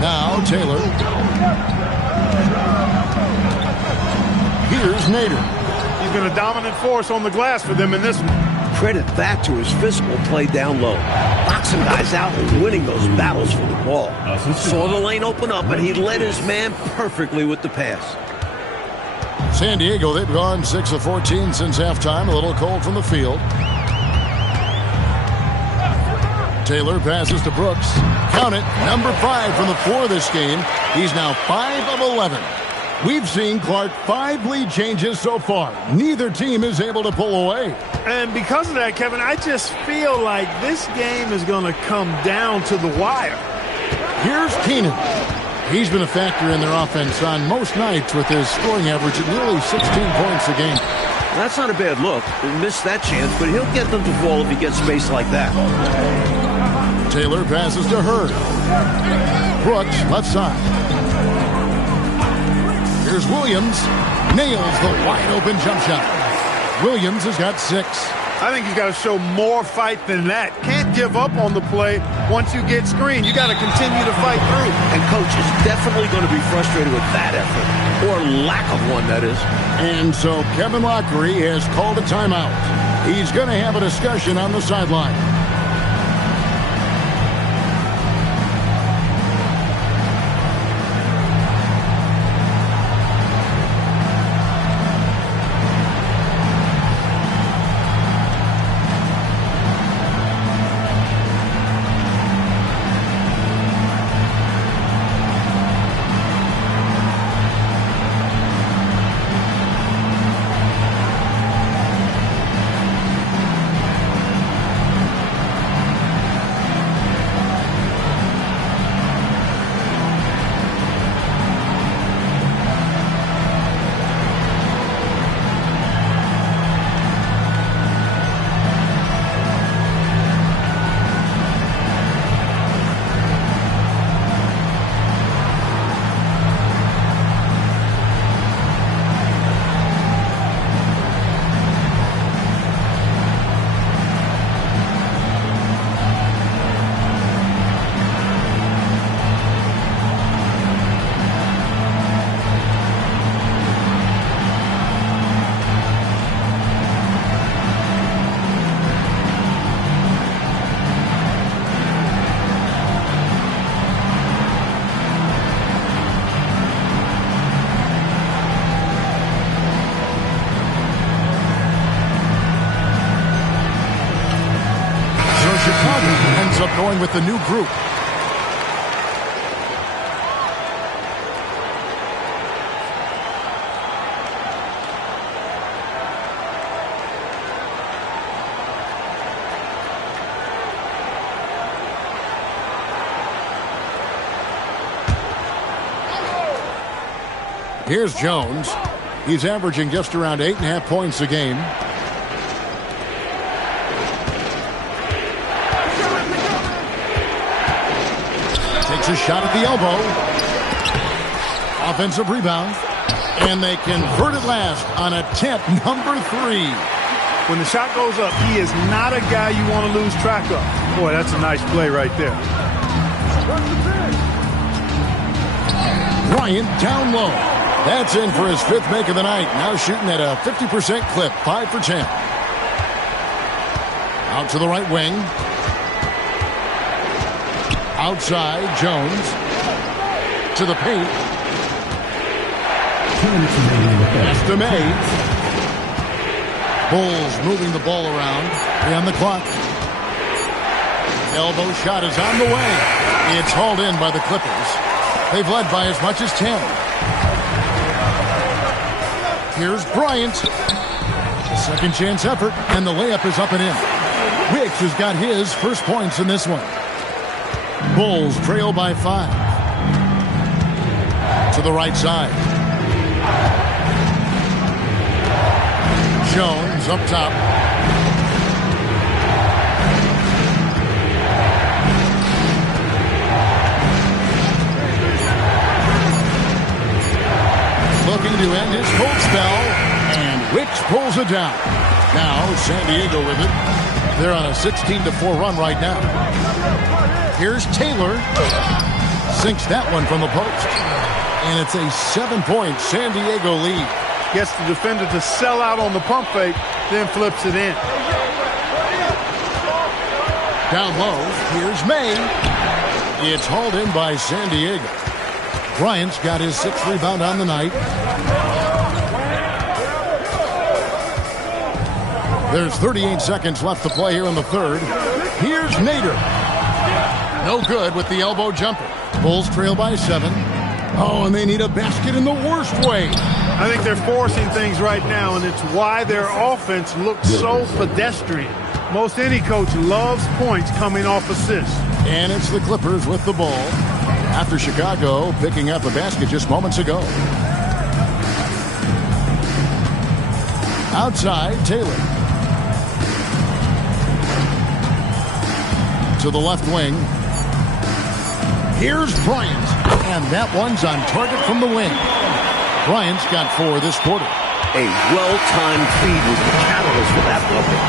Now, Taylor. Here's Nader. He's been a dominant force on the glass for them in this one. Credit that to his physical play down low. Boxing guys out and winning those battles for the ball. Saw the lane open up, and he led his man perfectly with the pass. San Diego, they've gone 6 of 14 since halftime. A little cold from the field. Taylor passes to Brooks. Count it, number 5 from the floor this game. He's now 5 of 11. We've seen, Clark, 5 lead changes so far. Neither team is able to pull away. And because of that, Kevin, I just feel like this game is going to come down to the wire. Here's Keenan. He's been a factor in their offense on most nights with his scoring average at nearly 16 points a game. That's not a bad look. He missed that chance, but he'll get them to fall if he gets space like that. Taylor passes to Hurd. Brooks, left side. Here's Williams. Nails the wide-open jump shot. Williams has got 6. I think he's got to show more fight than that. Can't give up on the play once you get screened. You got to continue to fight through. And coach is definitely going to be frustrated with that effort. Or lack of one, that is. And so Kevin Lockery has called a timeout. He's going to have a discussion on the sideline. going with the new group. Here's Jones. He's averaging just around 8.5 points a game. Takes a shot at the elbow. Offensive rebound. And they convert it last on attempt number 3. When the shot goes up, he is not a guy you want to lose track of. Boy, that's a nice play right there. Bryant down low. That's in for his 5th make of the night. Now shooting at a 50% clip, 5 for 10. Out to the right wing. Outside, Jones. To the paint. Pass to May. Bulls moving the ball around. 3 on the clock. Elbow shot is on the way. It's hauled in by the Clippers. They've led by as much as 10. Here's Bryant. A second chance effort, and the layup is up and in. Wicks has got his first points in this one. Bulls trail by 5. To the right side. Jones up top. Looking to end his cold spell, and Wicks pulls it down. Now San Diego with it. They're on a 16-4 run right now. Here's Taylor. Sinks that one from the post. And it's a 7-point San Diego lead. Gets the defender to sell out on the pump fake, then flips it in. Down low, here's May. It's hauled in by San Diego. Bryant's got his 6th rebound on the night. There's 38 seconds left to play here in the 3rd. Here's Nader. No good with the elbow jumper. Bulls trail by 7. Oh, and they need a basket in the worst way. I think they're forcing things right now, and it's why their offense looks so pedestrian. Most any coach loves points coming off assists. And it's the Clippers with the ball. After Chicago picking up a basket just moments ago. Outside, Taylor. To the left wing. Here's Bryant. And that one's on target from the wing. Bryant's got 4 this quarter. A well-timed feed was the catalyst for that bucket.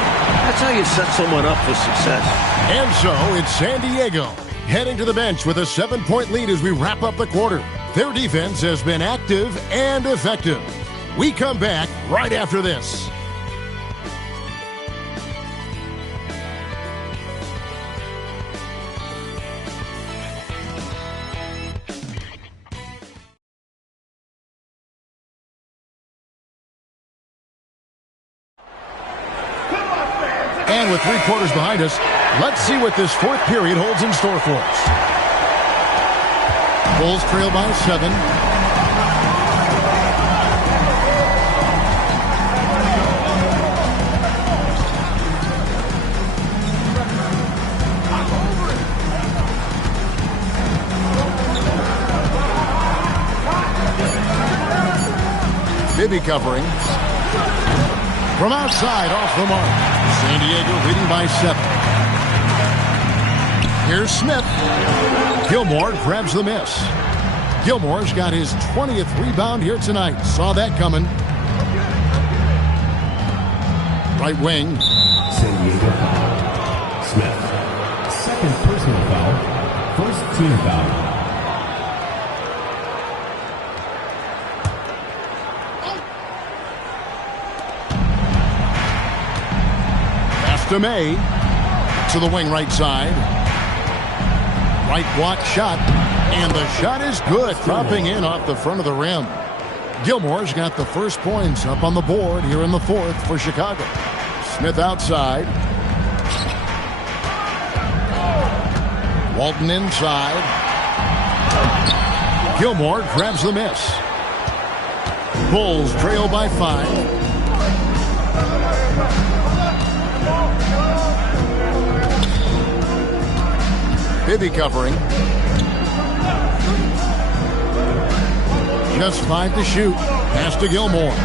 That's how you set someone up for success. And so it's San Diego heading to the bench with a 7-point lead as we wrap up the quarter. Their defense has been active and effective. We come back right after this. And with 3 quarters behind us, let's see what this 4th period holds in store for us. Bulls trail by 7. Bibby covering. From outside, off the mark. San Diego leading by 7. Here's Smith. Gilmore grabs the miss. Gilmore's got his 20th rebound here tonight. Saw that coming. Right wing. San Diego foul. Smith. 2nd personal foul. 1st team foul. To May. To the wing right side. Right block shot. And the shot is good. Dropping in off the front of the rim. Gilmore's got the first points up on the board here in the 4th for Chicago. Smith outside. Walton inside. Gilmore grabs the miss. Bulls trail by 5. Bibby covering. Just 5 to shoot. Pass to Gilmore.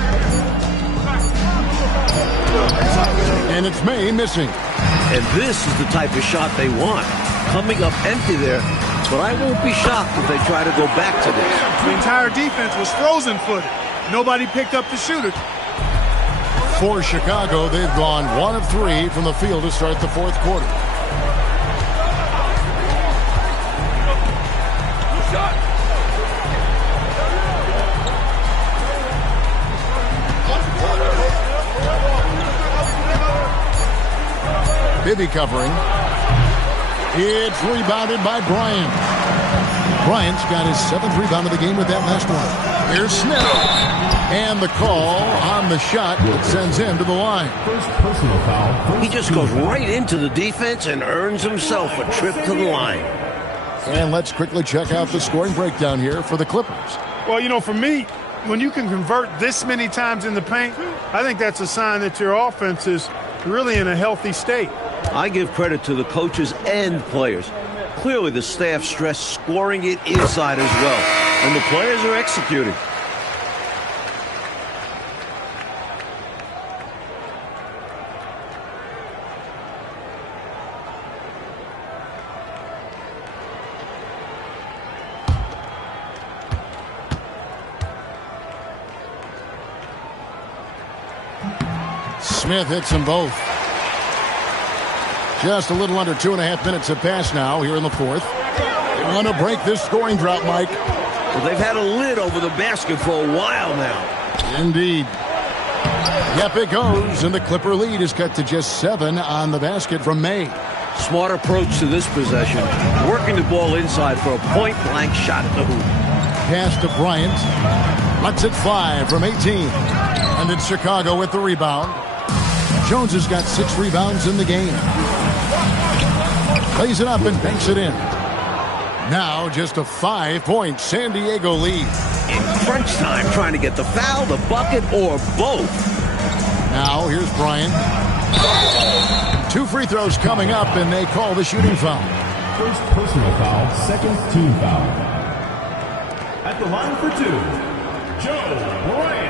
And it's May missing. And this is the type of shot they want. Coming up empty there. But I won't be shocked if they try to go back to this. The entire defense was frozen-footed. Nobody picked up the shooter. For Chicago, they've gone 1 of 3 from the field to start the fourth quarter. Bibby covering. It's rebounded by Bryant. Bryant's got his 7th rebound of the game with that last one. Here's Smith. And the call on the shot that sends him to the line. First personal foul. He just goes right into the defense and earns himself a trip to the line. And let's quickly check out the scoring breakdown here for the Clippers. Well, you know, for me, when you can convert this many times in the paint, I think that's a sign that your offense is really in a healthy state. I give credit to the coaches and players. Clearly, the staff stressed scoring it inside as well, and the players are executing. Smith hits them both. Just a little under 2.5 minutes have passed now here in the fourth. They want to break this scoring drought, Mike. Well, they've had a lid over the basket for a while now. Indeed. Yep, it goes, and the Clipper lead is cut to just 7 on the basket from May. Smart approach to this possession. Working the ball inside for a point-blank shot at the hoop. Pass to Bryant. Lets it fly from 18. And it's Chicago with the rebound. Jones has got 6 rebounds in the game. Plays it up and banks it in. Now just a 5-point San Diego lead. In crunch time, trying to get the foul, the bucket, or both. Now here's Bryant. 2 free throws coming up, and they call the shooting foul. First personal foul, second team foul. At the line for 2, Joe Bryant.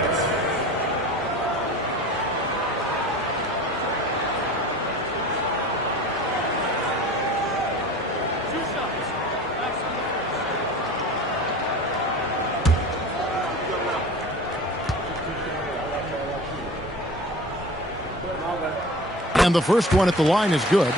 And the first one at the line is good.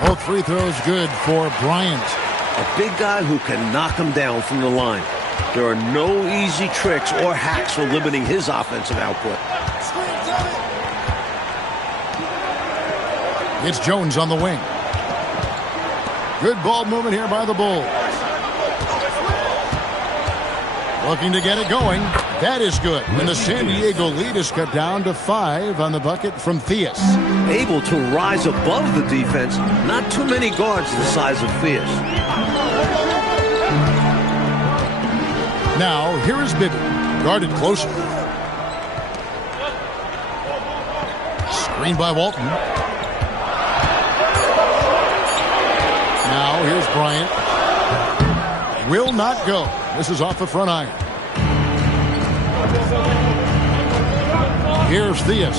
Both free throws good for Bryant. A big guy who can knock him down from the line. There are no easy tricks or hacks for limiting his offensive output. It's Jones on the wing. Good ball movement here by the Bulls. Looking to get it going. That is good. And the San Diego lead is cut down to 5 on the bucket from Theus. Able to rise above the defense. Not too many guards the size of Theus. Now, here is Bibby, guarded closely. Screen by Walton. Now, here's Bryant. Will not go. This is off the front iron. Here's Theus.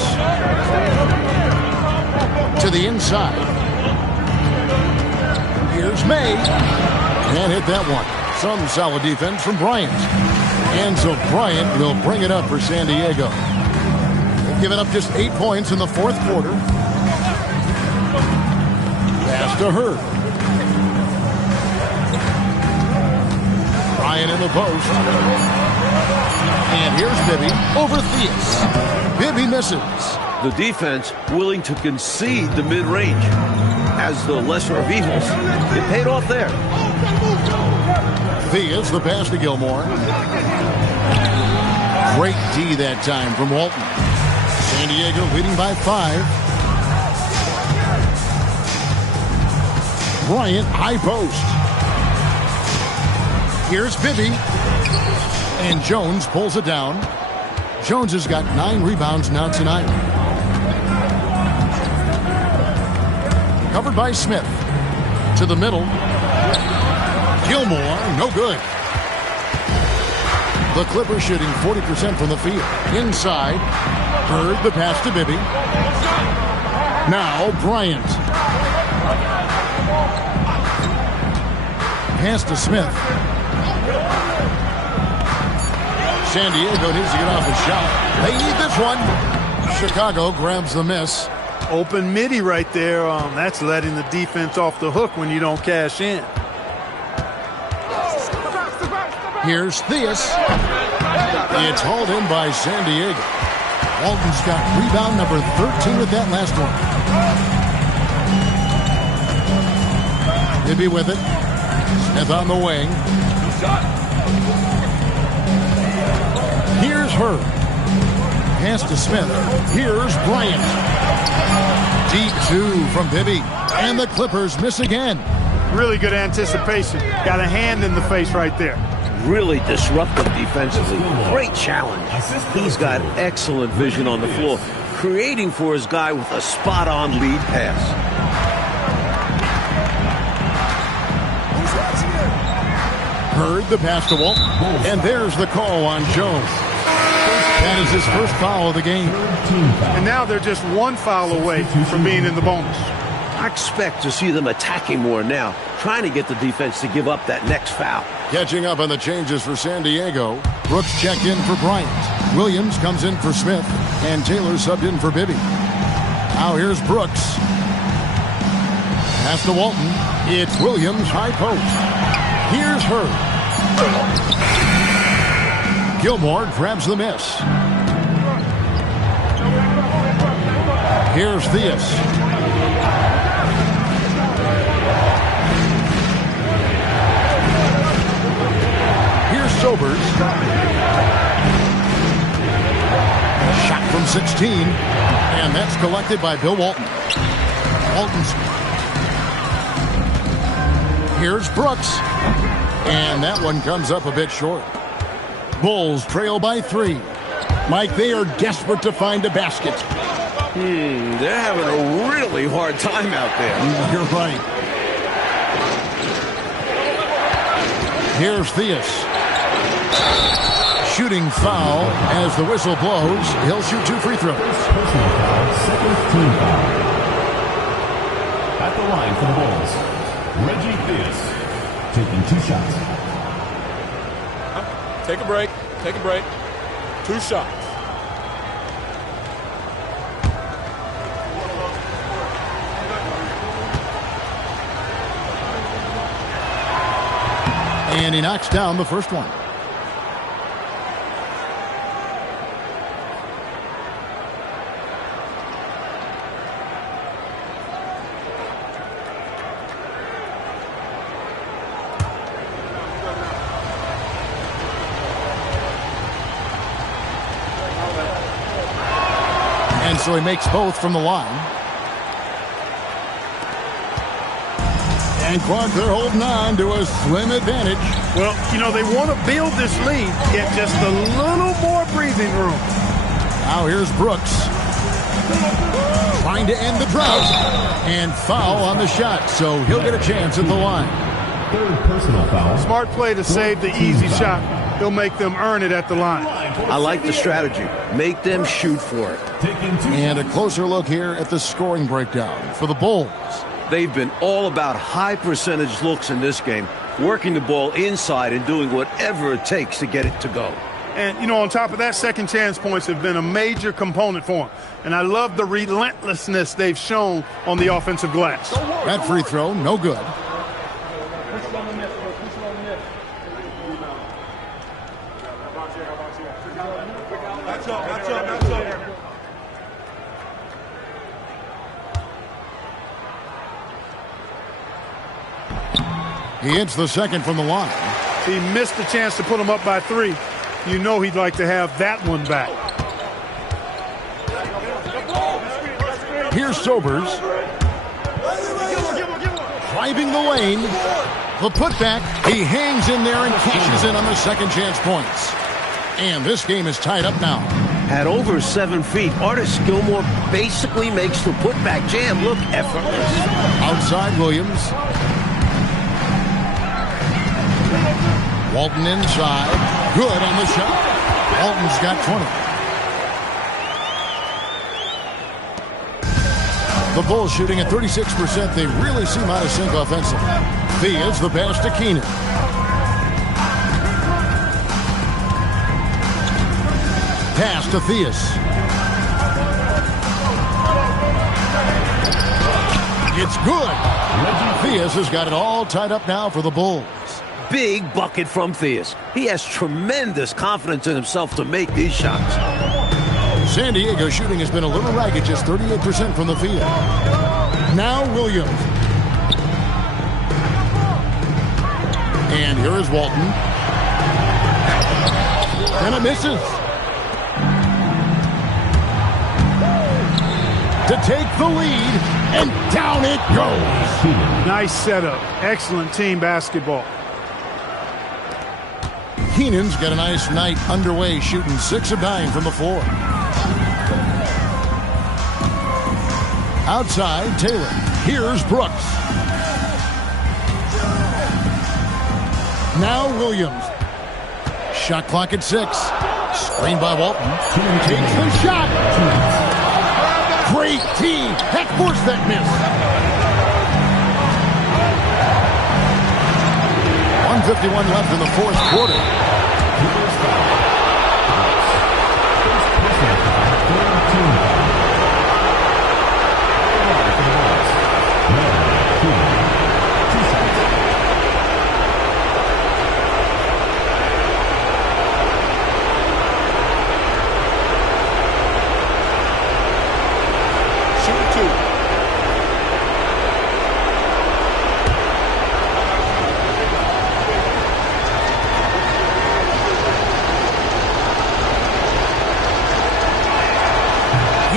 To the inside. Here's May. And hit that one. Some solid defense from Bryant. And so Bryant will bring it up for San Diego. They've given up just 8 points in the fourth quarter. Pass to Hurd. Bryant in the post. And here's Bibby over Theus. Bibby misses. The defense willing to concede the mid-range as the lesser of evils. It paid off there. Thea's the pass to Gilmore. Great D that time from Walton. San Diego leading by 5. Bryant, high post. Here's Bibby. And Jones pulls it down. Jones has got 9 rebounds now tonight. Covered by Smith. To the middle. Gilmore, no good. The Clippers shooting 40% from the field. Inside. Bird, the pass to Bibby. Now Bryant. Pass to Smith. San Diego needs to get off a shot. They need this one. Chicago grabs the miss. Open midi right there. That's letting the defense off the hook when you don't cash in. Here's Theus. It's hauled in by San Diego. Walton's got rebound number 13 with that last one. Bibby with it. Smith on the wing. Here's Hurd. Pass to Smith. Here's Bryant. Deep 2 from Bibby. And the Clippers miss again. Really good anticipation. Got a hand in the face right there. Really disruptive defensively. Great challenge. He's got excellent vision on the floor, creating for his guy with a spot-on lead pass. Hurd the pass to Walton. And there's the call on Jones. That is his first foul of the game. And now they're just 1 foul away from being in the bonus. I expect to see them attacking more now, trying to get the defense to give up that next foul. Catching up on the changes for San Diego. Brooks checked in for Bryant. Williams comes in for Smith. And Taylor subbed in for Bibby. Now here's Brooks. Pass to Walton. It's Williams, high post. Here's Hurd. Gilmore grabs the miss. Here's Theus. Sobers. Shot from 16. And that's collected by Bill Walton. Walton's. Here's Brooks. And that one comes up a bit short. Bulls trail by 3. Mike, they are desperate to find a basket. They're having a really hard time out there. You're right. Here's Theus. Shooting foul as the whistle blows. He'll shoot 2 free throws. Personal foul, second team foul. At the line for the Bulls, Reggie Theus, taking 2 shots. Take a break. Take a break. 2 shots. And he knocks down the first one. And so he makes both from the line. And Clark, they're holding on to a slim advantage. Well, you know, they want to build this lead, get just a little more breathing room. Now here's Brooks. Trying to end the drought. And foul on the shot, so he'll get a chance at the line. Third personal foul. Smart play to save the easy shot. He'll make them earn it at the line. I like the strategy. Make them shoot for it. And a closer look here at the scoring breakdown for the Bulls. They've been all about high percentage looks in this game, working the ball inside and doing whatever it takes to get it to go. And, you know, on top of that, second chance points have been a major component for them. And I love the relentlessness they've shown on the offensive glass. That free throw, no good. He hits the second from the line. He missed the chance to put him up by 3. You know he'd like to have that one back. Here's Sobers. Driving the lane. The putback. He hangs in there and cashes in on the second chance points. And this game is tied up now. At over 7 feet, Artis Gilmore basically makes the putback jam look effortless. Outside Williams. Walton inside. Good on the shot. Walton's got 20. The Bulls shooting at 36%. They really seem out of sync offensively. Thea's the pass to Keenan. Pass to Theus. It's good. Theus has got it all tied up now for the Bulls. Big bucket from Theus. He has tremendous confidence in himself to make these shots. San Diego shooting has been a little ragged, just 38% from the field. Now Williams. And here is Walton. And it misses. To take the lead, and down it goes. Nice setup. Excellent team basketball. Keenan's got a nice night underway, shooting 6 of 9 from the floor. Outside, Taylor. Here's Brooks. Now Williams. Shot clock at 6. Screen by Walton. Takes the shot. Great team. That forced that miss. 1:51 left in the fourth quarter.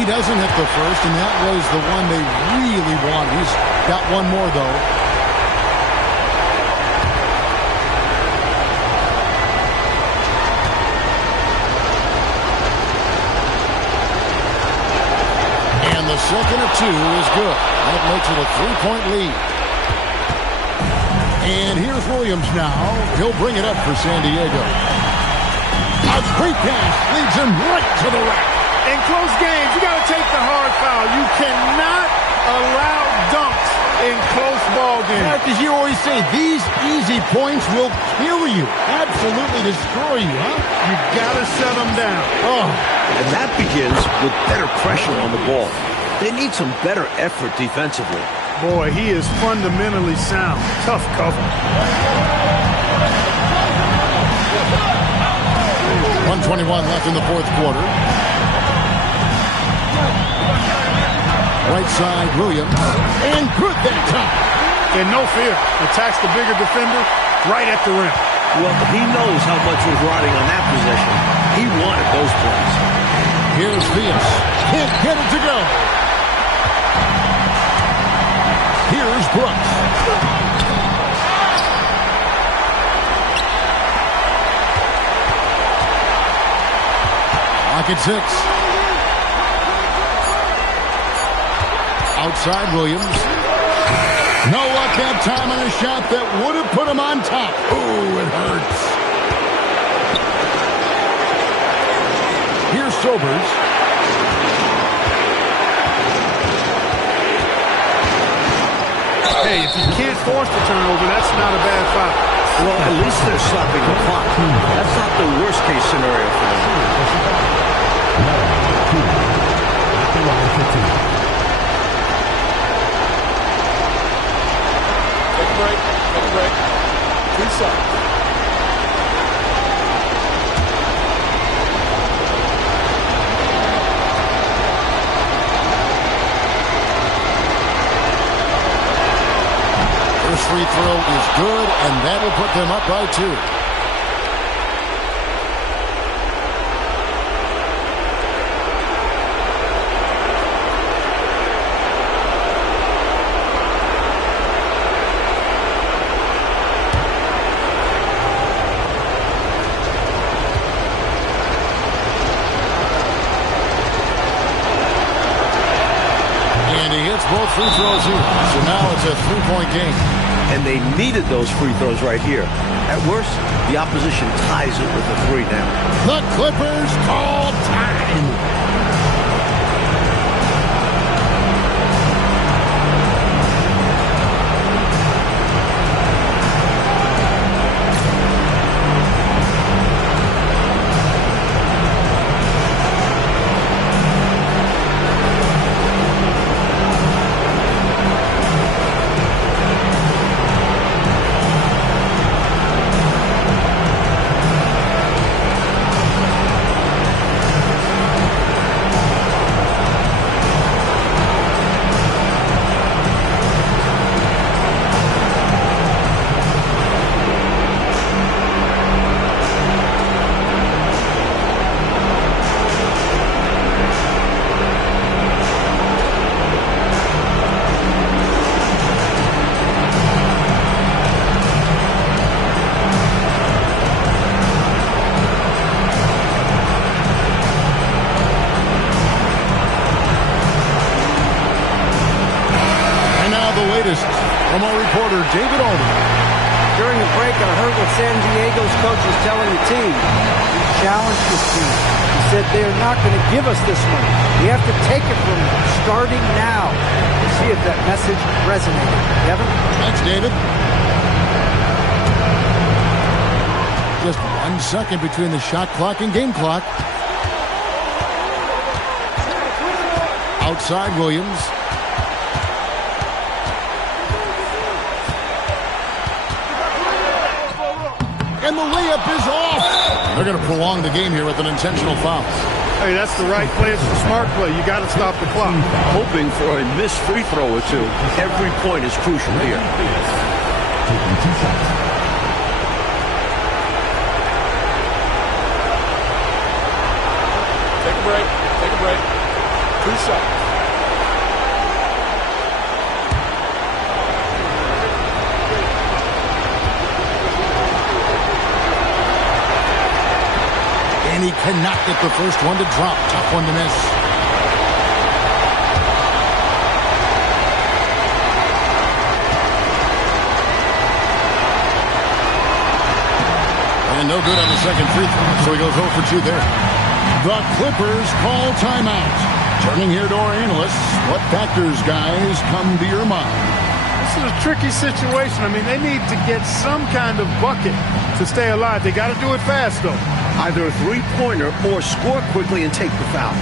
Doesn't hit the first, and that was the one they really want. He's got one more, though. And the second of 2 is good. That makes it a 3-point lead. And here's Williams now. He'll bring it up for San Diego. A great pass leads him right to the rack. In close games, you got to take the hard foul. You cannot allow dunks in close ball games. As you always say, these easy points will kill you. Absolutely destroy you, huh? You got to set them down. Oh, and that begins with better pressure on the ball. They need some better effort defensively. Boy, he is fundamentally sound. Tough cover. 1:21 left in the fourth quarter. Right side, Williams. And good that time. And no fear. Attacks the bigger defender right at the rim. Well, he knows how much was riding on that possession. He wanted those points. Here's Theus. Can't get it to go. Here's Brooks. Lock at 6. Outside Williams. No luck that time on a shot that would have put him on top. Ooh, it hurts. Here's Sobers. Hey, if you can't force the turnover, that's not a bad foul. Well, at least they're stopping the clock. That's not the worst case scenario for them. Take a break. 2 shots. First free throw is good, and that will put them up by 2. Both free throws here. So now it's a 3-point game. And they needed those free throws right here. At worst, the opposition ties it with a 3 now. The Clippers call time. From our reporter, David Allman. During the break, I heard what San Diego's coach is telling the team. He challenged his team. He said they are not going to give us this money. We have to take it from them, starting now. We'll see if that message resonated. Kevin? Thanks, David. Just 1 second between the shot clock and game clock. Outside Williams. And the layup is off. They're going to prolong the game here with an intentional foul. Hey, that's the right play. It's the smart play. You got to stop the clock. Hoping for a missed free throw or 2. Every point is crucial here. Taking 2 shots. Take a break. Take a break. 2 shots. And he cannot get the first one to drop. Tough one to miss. And no good on the second free throw, so he goes 0 for 2 there. The Clippers call timeout. Turning here to our analysts, what factors, guys, come to your mind? This is a tricky situation. I mean, they need to get some kind of bucket to stay alive. They got to do it fast, though. Either a 3-pointer or score quickly and take the foul.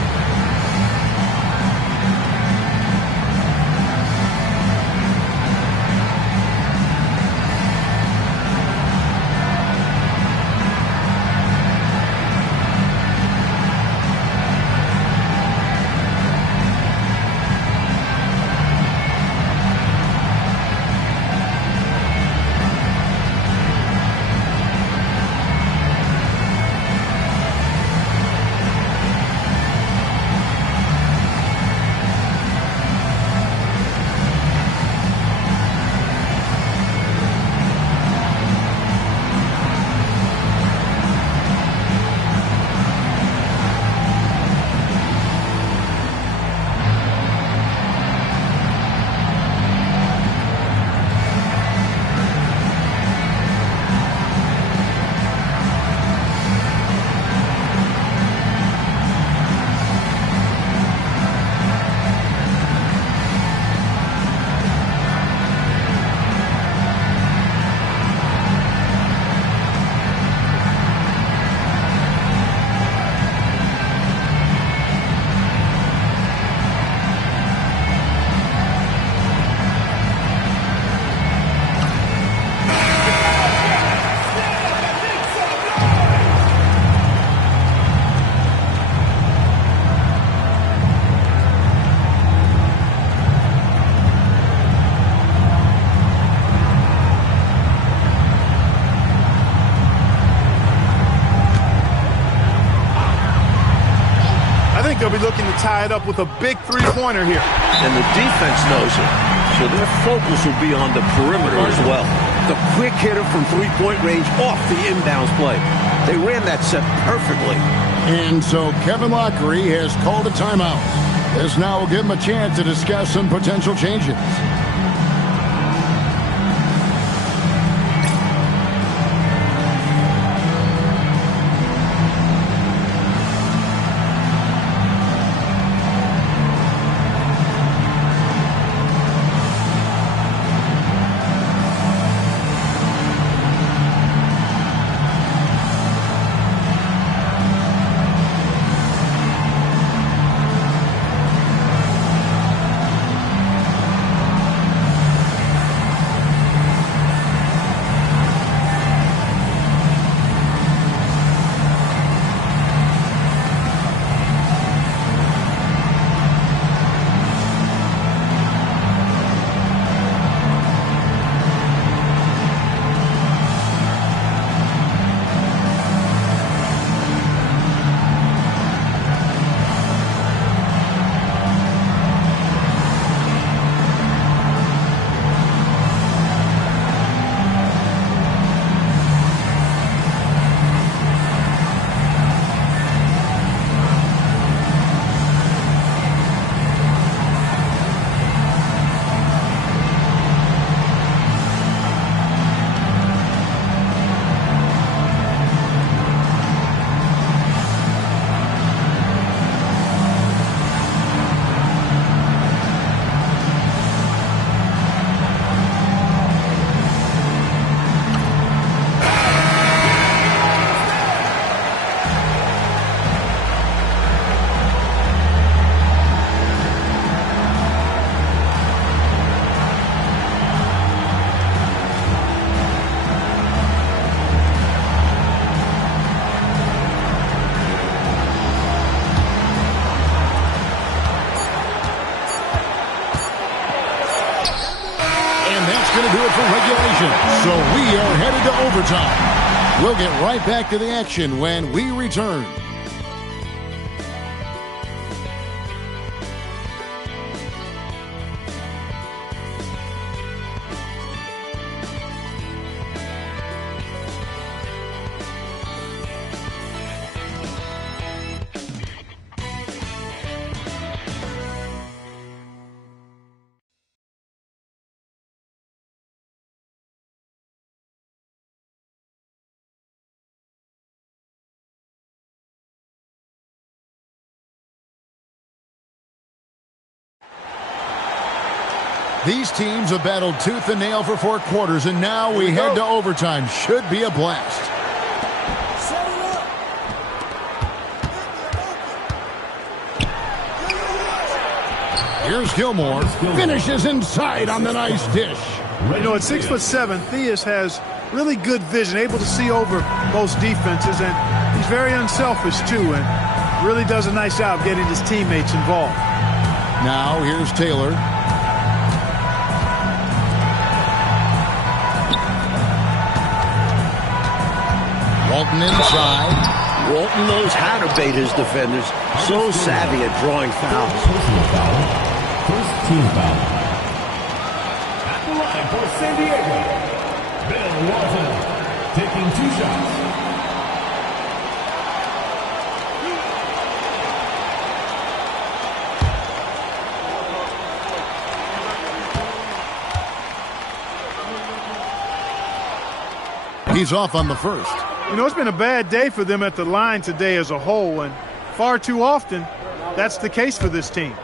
think they'll be looking to tie it up with a big three-pointer here. And the defense knows it, so their focus will be on the perimeter as well. The quick hitter from three-point range off the inbounds play. They ran that set perfectly. And so Kevin Lockery has called a timeout. This now will give him a chance to discuss some potential changes. So we are headed to overtime. We'll get right back to the action when we return. These teams have battled tooth and nail for 4 quarters, and now we head to overtime. Should be a blast. Here's Gilmore. Finishes inside on the nice dish. You know, at 6'7", Theus has really good vision, able to see over most defenses, and he's very unselfish too, and really does a nice job getting his teammates involved. Now here's Taylor. Walton inside. Walton knows how to bait his defenders. So savvy at drawing fouls. Personal foul. First team foul. At the line for San Diego, Bill Walton taking 2 shots. He's off on the first. You know, it's been a bad day for them at the line today as a whole, and far too often, that's the case for this team.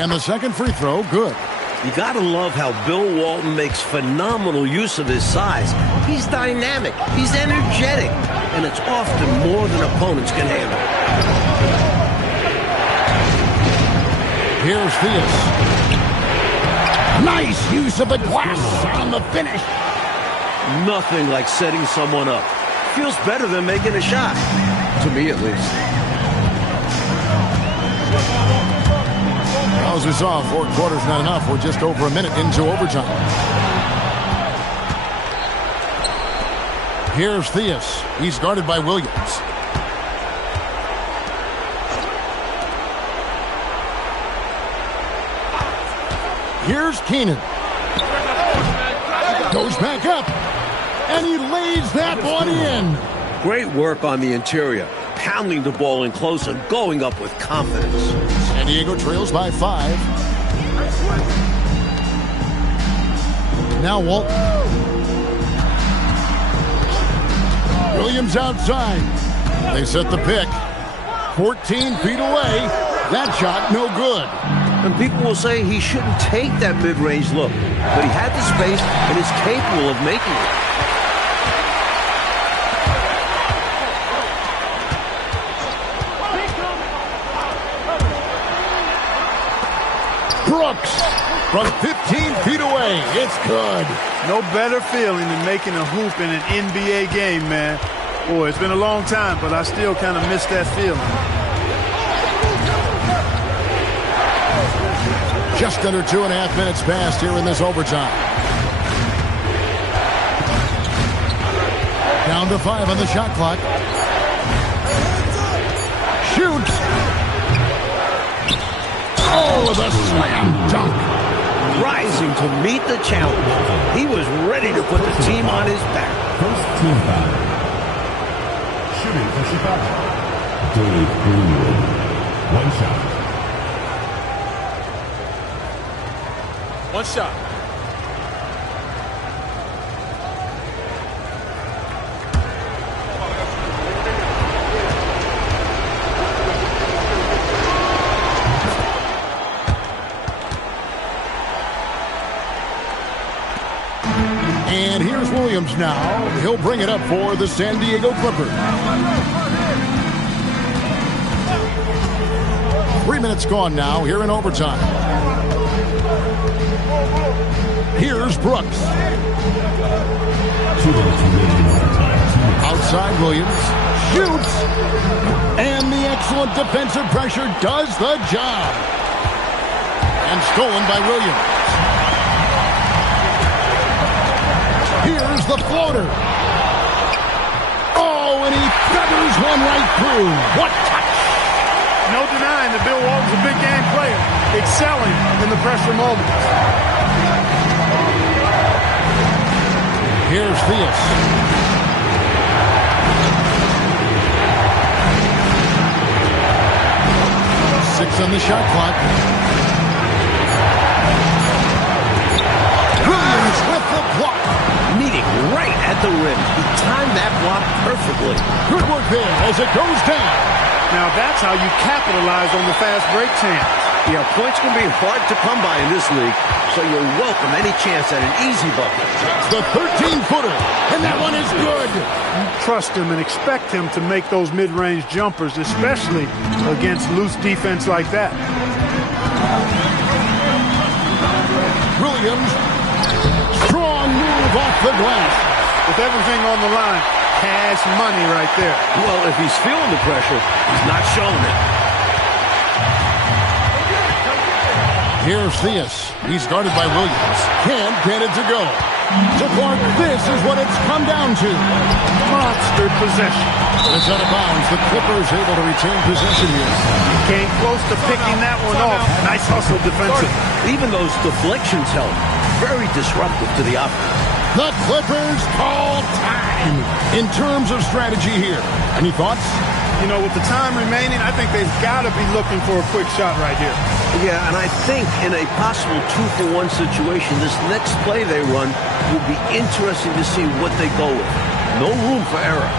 And the second free throw, good. You gotta love how Bill Walton makes phenomenal use of his size. He's dynamic, he's energetic, and it's often more than opponents can handle. Here's Theus. Nice use of the glass on the finish. Nothing like setting someone up. Feels better than making a shot. To me, at least. Well, as we saw, 4 quarters not enough. We're just over a minute into overtime. Here's Theus. He's guarded by Williams. Here's Keenan. Goes back up. And he lays that one in. Great work on the interior. Pounding the ball in close and going up with confidence. San Diego trails by 5. Now Walton. Williams outside. They set the pick. 14 feet away. That shot no good. And people will say he shouldn't take that mid-range look. But he had the space and is capable of making it. Brooks from 15 feet away. It's good. No better feeling than making a hoop in an NBA game, man. Boy, it's been a long time, but I still kind of miss that feeling. Just under 2.5 minutes passed here in this overtime. Down to 5 on the shot clock. Shoots. Oh, the slam dunk. Rising to meet the challenge. He was ready to put the team on his back. First team foul. Shooting for Chicago. Dave Greenwood. One shot. One shot. And here's Williams now. He'll bring it up for the San Diego Clippers. 3 minutes gone now here in overtime. Here's Brooks. 2 minutes remaining in overtime. Outside Williams. Shoots. And the excellent defensive pressure does the job. And stolen by Williams. Here's the floater. Oh, and he feathers one right through. What touch! No denying that Bill Walton's a big game player, excelling in the pressure moments. Here's Theus. Six on the shot clock. Williams with the block. Meeting right at the rim. He timed that block perfectly. Good work there as it goes down. Now that's how you capitalize on the fast break chance. Yeah, points can be hard to come by in this league, so you'll welcome any chance at an easy bucket. The 13-footer, and that one is good. You trust him and expect him to make those mid-range jumpers, especially against loose defense like that. Williams, strong move off the glass. With everything on the line, cash money right there. Well, if he's feeling the pressure, he's not showing it. Here's Theus. He's guarded by Williams. Can't get it to go. To Clark, this is what it's come down to. Monster possession. It's out of bounds. The Clippers able to retain possession here. Came close to picking that one off. Nice hustle defensive. Even those deflections help. Very disruptive to the offense. The Clippers call time in terms of strategy here. Any thoughts? You know, with the time remaining, I think they've got to be looking for a quick shot right here. Yeah, and I think in a possible 2-for-1 situation, this next play they run will be interesting to see what they go with. No room for error.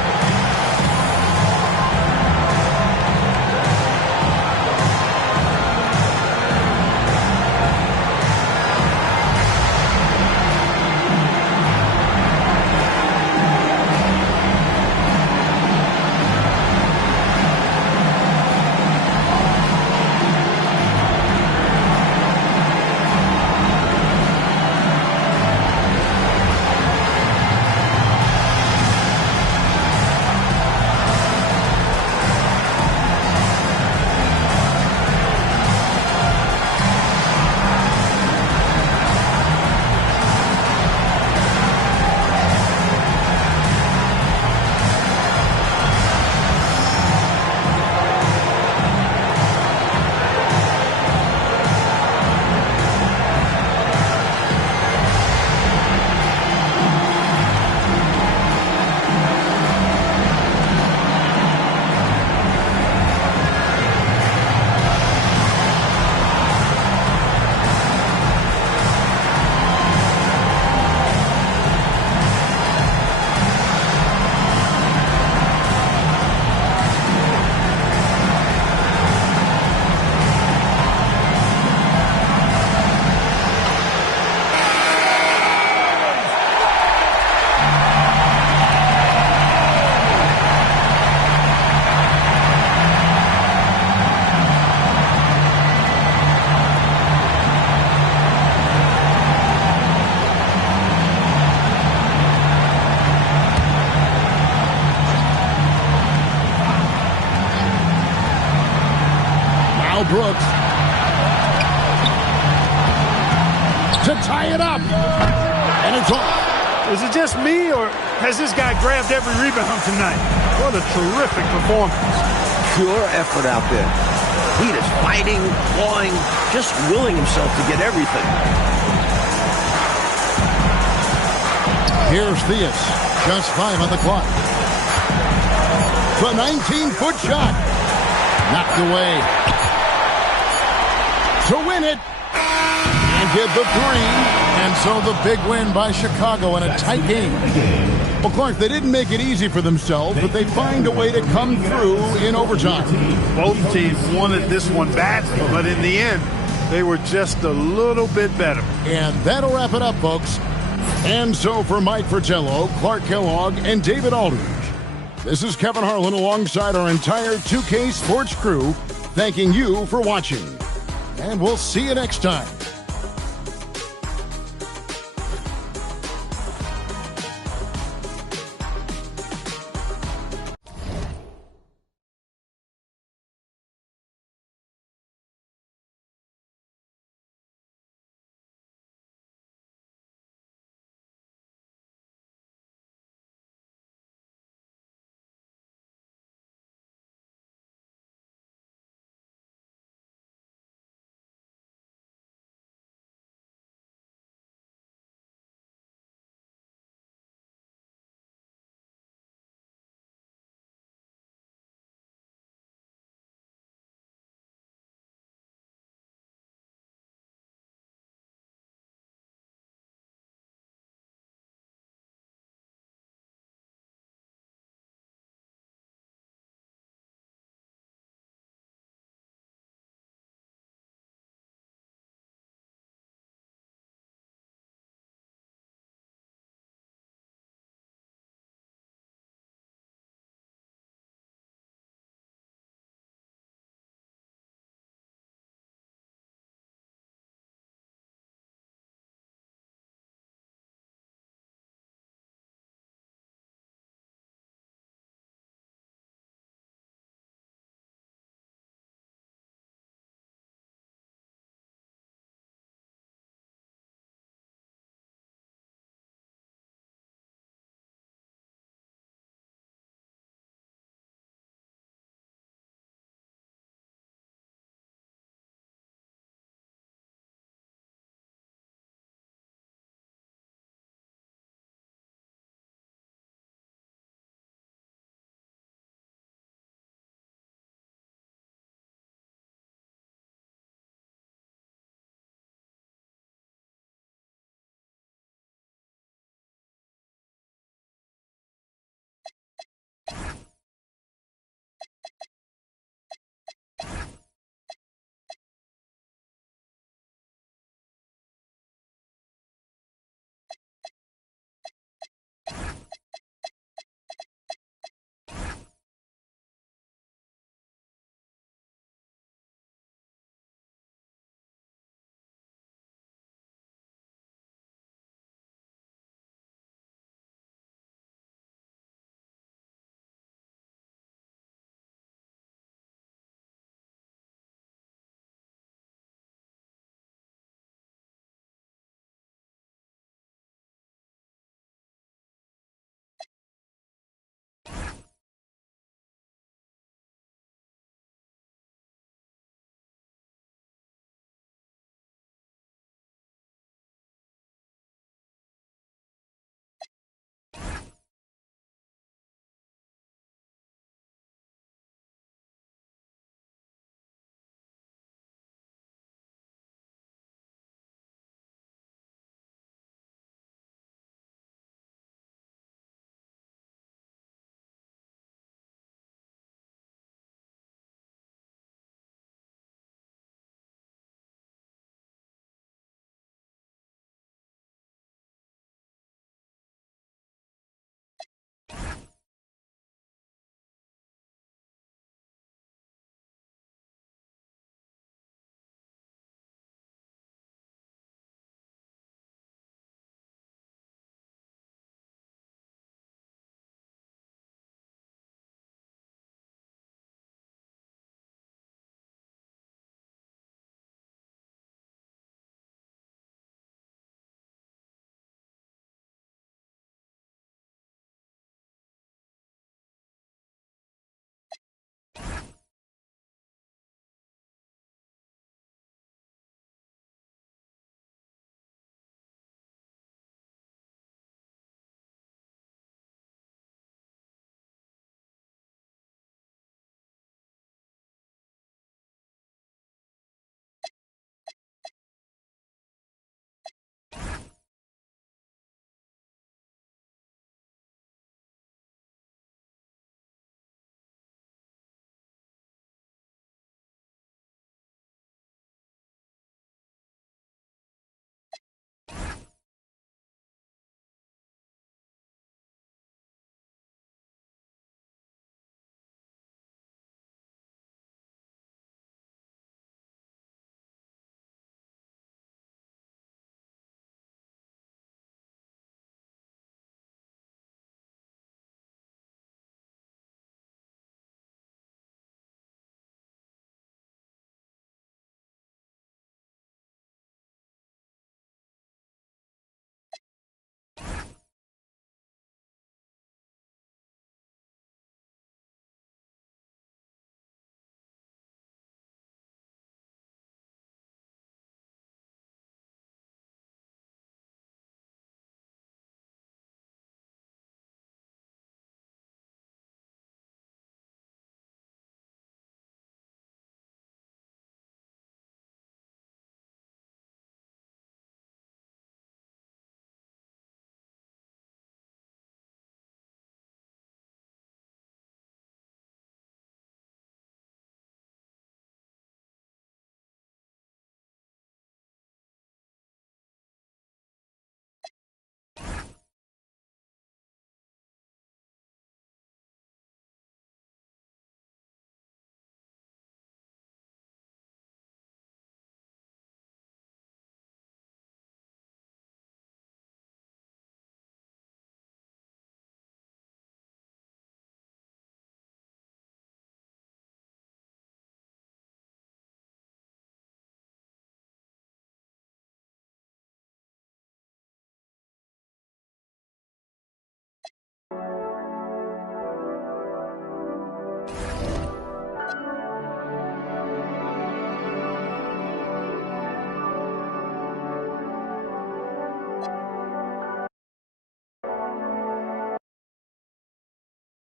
Brooks to tie it up. And it's off. Is it just me, or has this guy grabbed every rebound tonight? What a terrific performance. Pure effort out there. He is fighting, clawing, just willing himself to get everything. Here's Theus. Just 5 on the clock. The 19-foot shot. Knocked away. To win it. And get the 3. And so the big win by Chicago in a tight game. Well, Clark, they didn't make it easy for themselves, but they find a way to come through in overtime. Both teams wanted this one badly, but in the end, they were just a little bit better. And that'll wrap it up, folks. And so for Mike Fratello, Clark Kellogg, and David Aldridge, this is Kevin Harlan alongside our entire 2K Sports crew, thanking you for watching. And we'll see you next time.